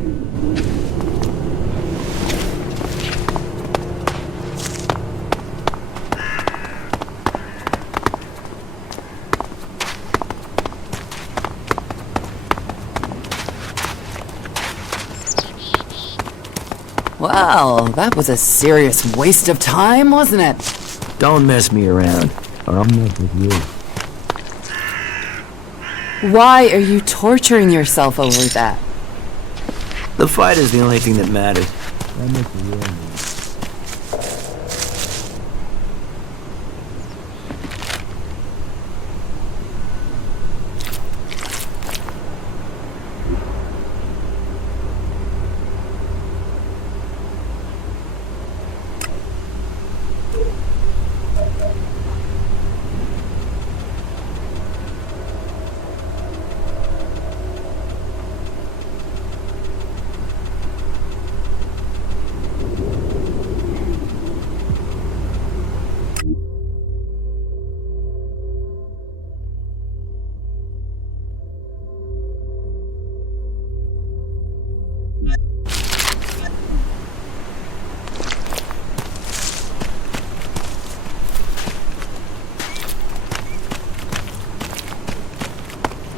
Well, that was a serious waste of time, wasn't it? Don't mess me around, or I'll mess with you. Why are you torturing yourself over that? The fight is the only thing that matters. That makes it real.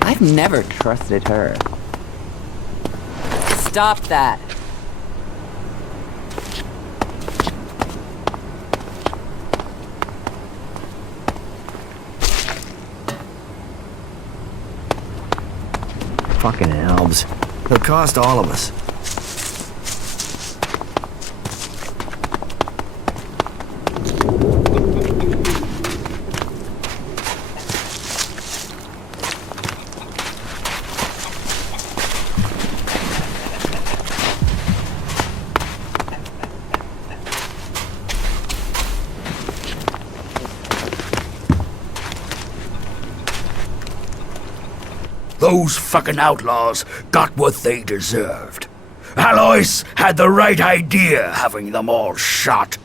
I've never trusted her. Stop that. Fucking elves. They'll cost all of us. Those fucking outlaws got what they deserved. Alois had the right idea having them all shot.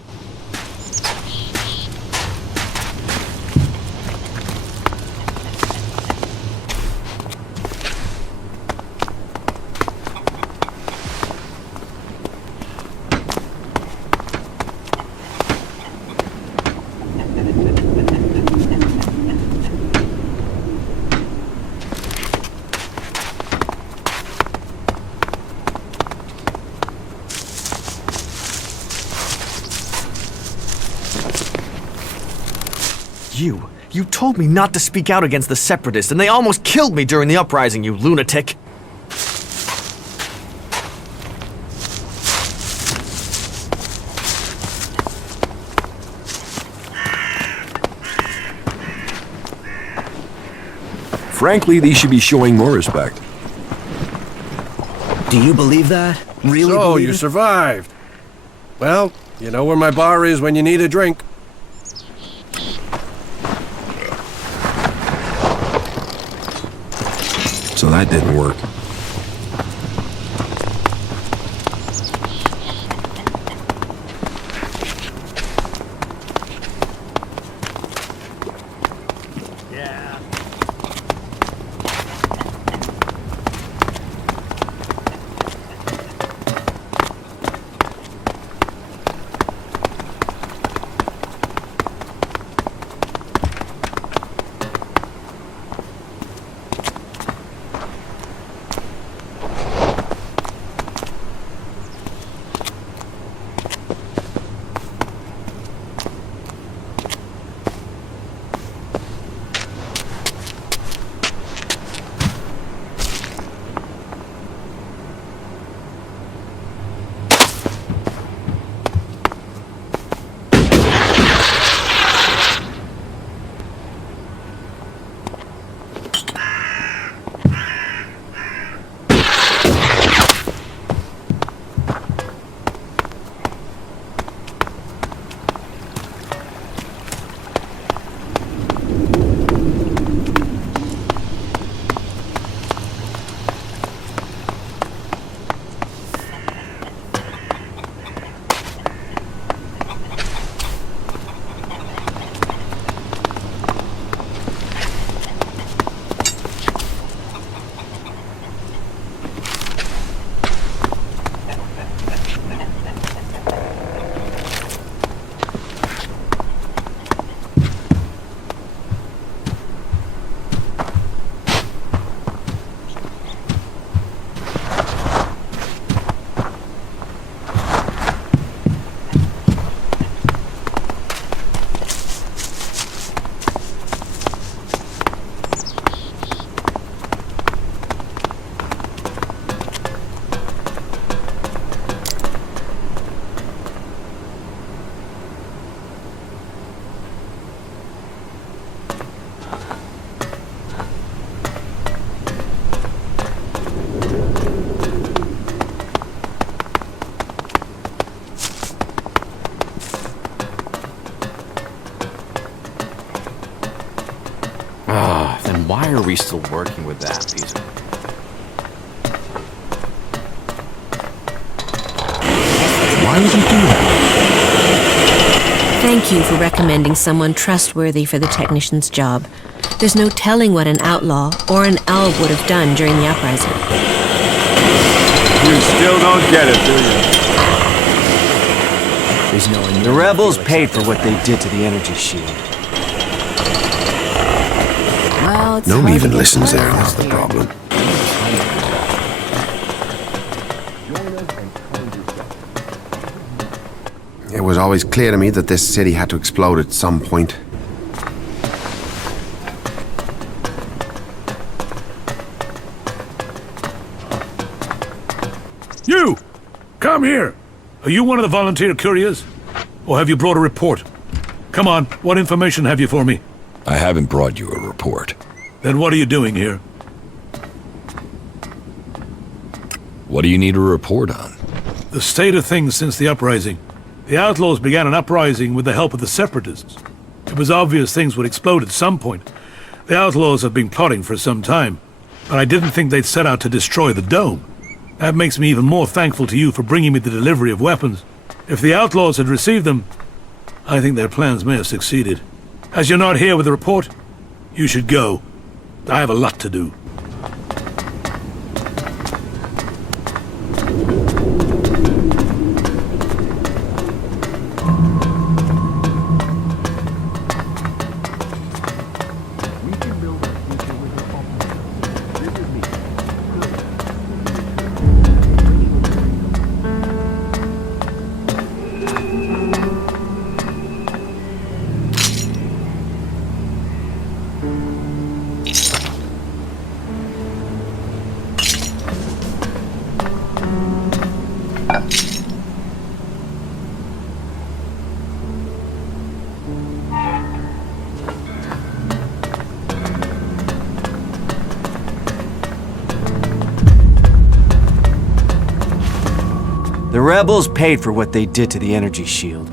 You told me not to speak out against the Separatists, and they almost killed me during the uprising, you lunatic! Frankly, these should be showing more respect. Do you believe that? Really So, believe you it? survived. Well, you know where my bar is when you need a drink. So that didn't work. Then why are we still working with that piece of... Why would you do that? Thank you for recommending someone trustworthy for the technician's job. There's no telling what an outlaw or an elf would have done during the uprising. You still don't get it, do you? There's no The rebels paid for what they did to the energy shield. Well, it's No one hard even to get listens there, clear that's the here. problem. It was always clear to me that this city had to explode at some point. You! Come here! Are you one of the volunteer couriers? Or have you brought a report? Come on, what information have you for me? I haven't brought you a report. Then what are you doing here? What do you need a report on? The state of things since the uprising. The Outlaws began an uprising with the help of the Separatists. It was obvious things would explode at some point. The Outlaws have been plotting for some time, but I didn't think they'd set out to destroy the Dome. That makes me even more thankful to you for bringing me the delivery of weapons. If the Outlaws had received them, I think their plans may have succeeded. As you're not here with a report, you should go. I have a lot to do. The rebels paid for what they did to the energy shield.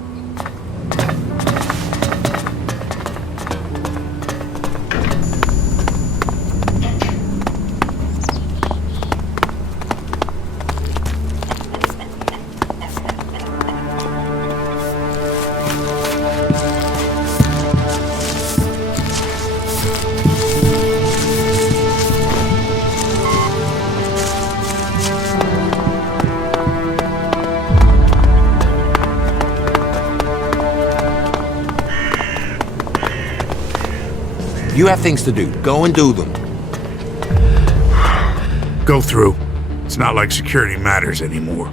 You have things to do. Go and do them. Go through. It's not like security matters anymore.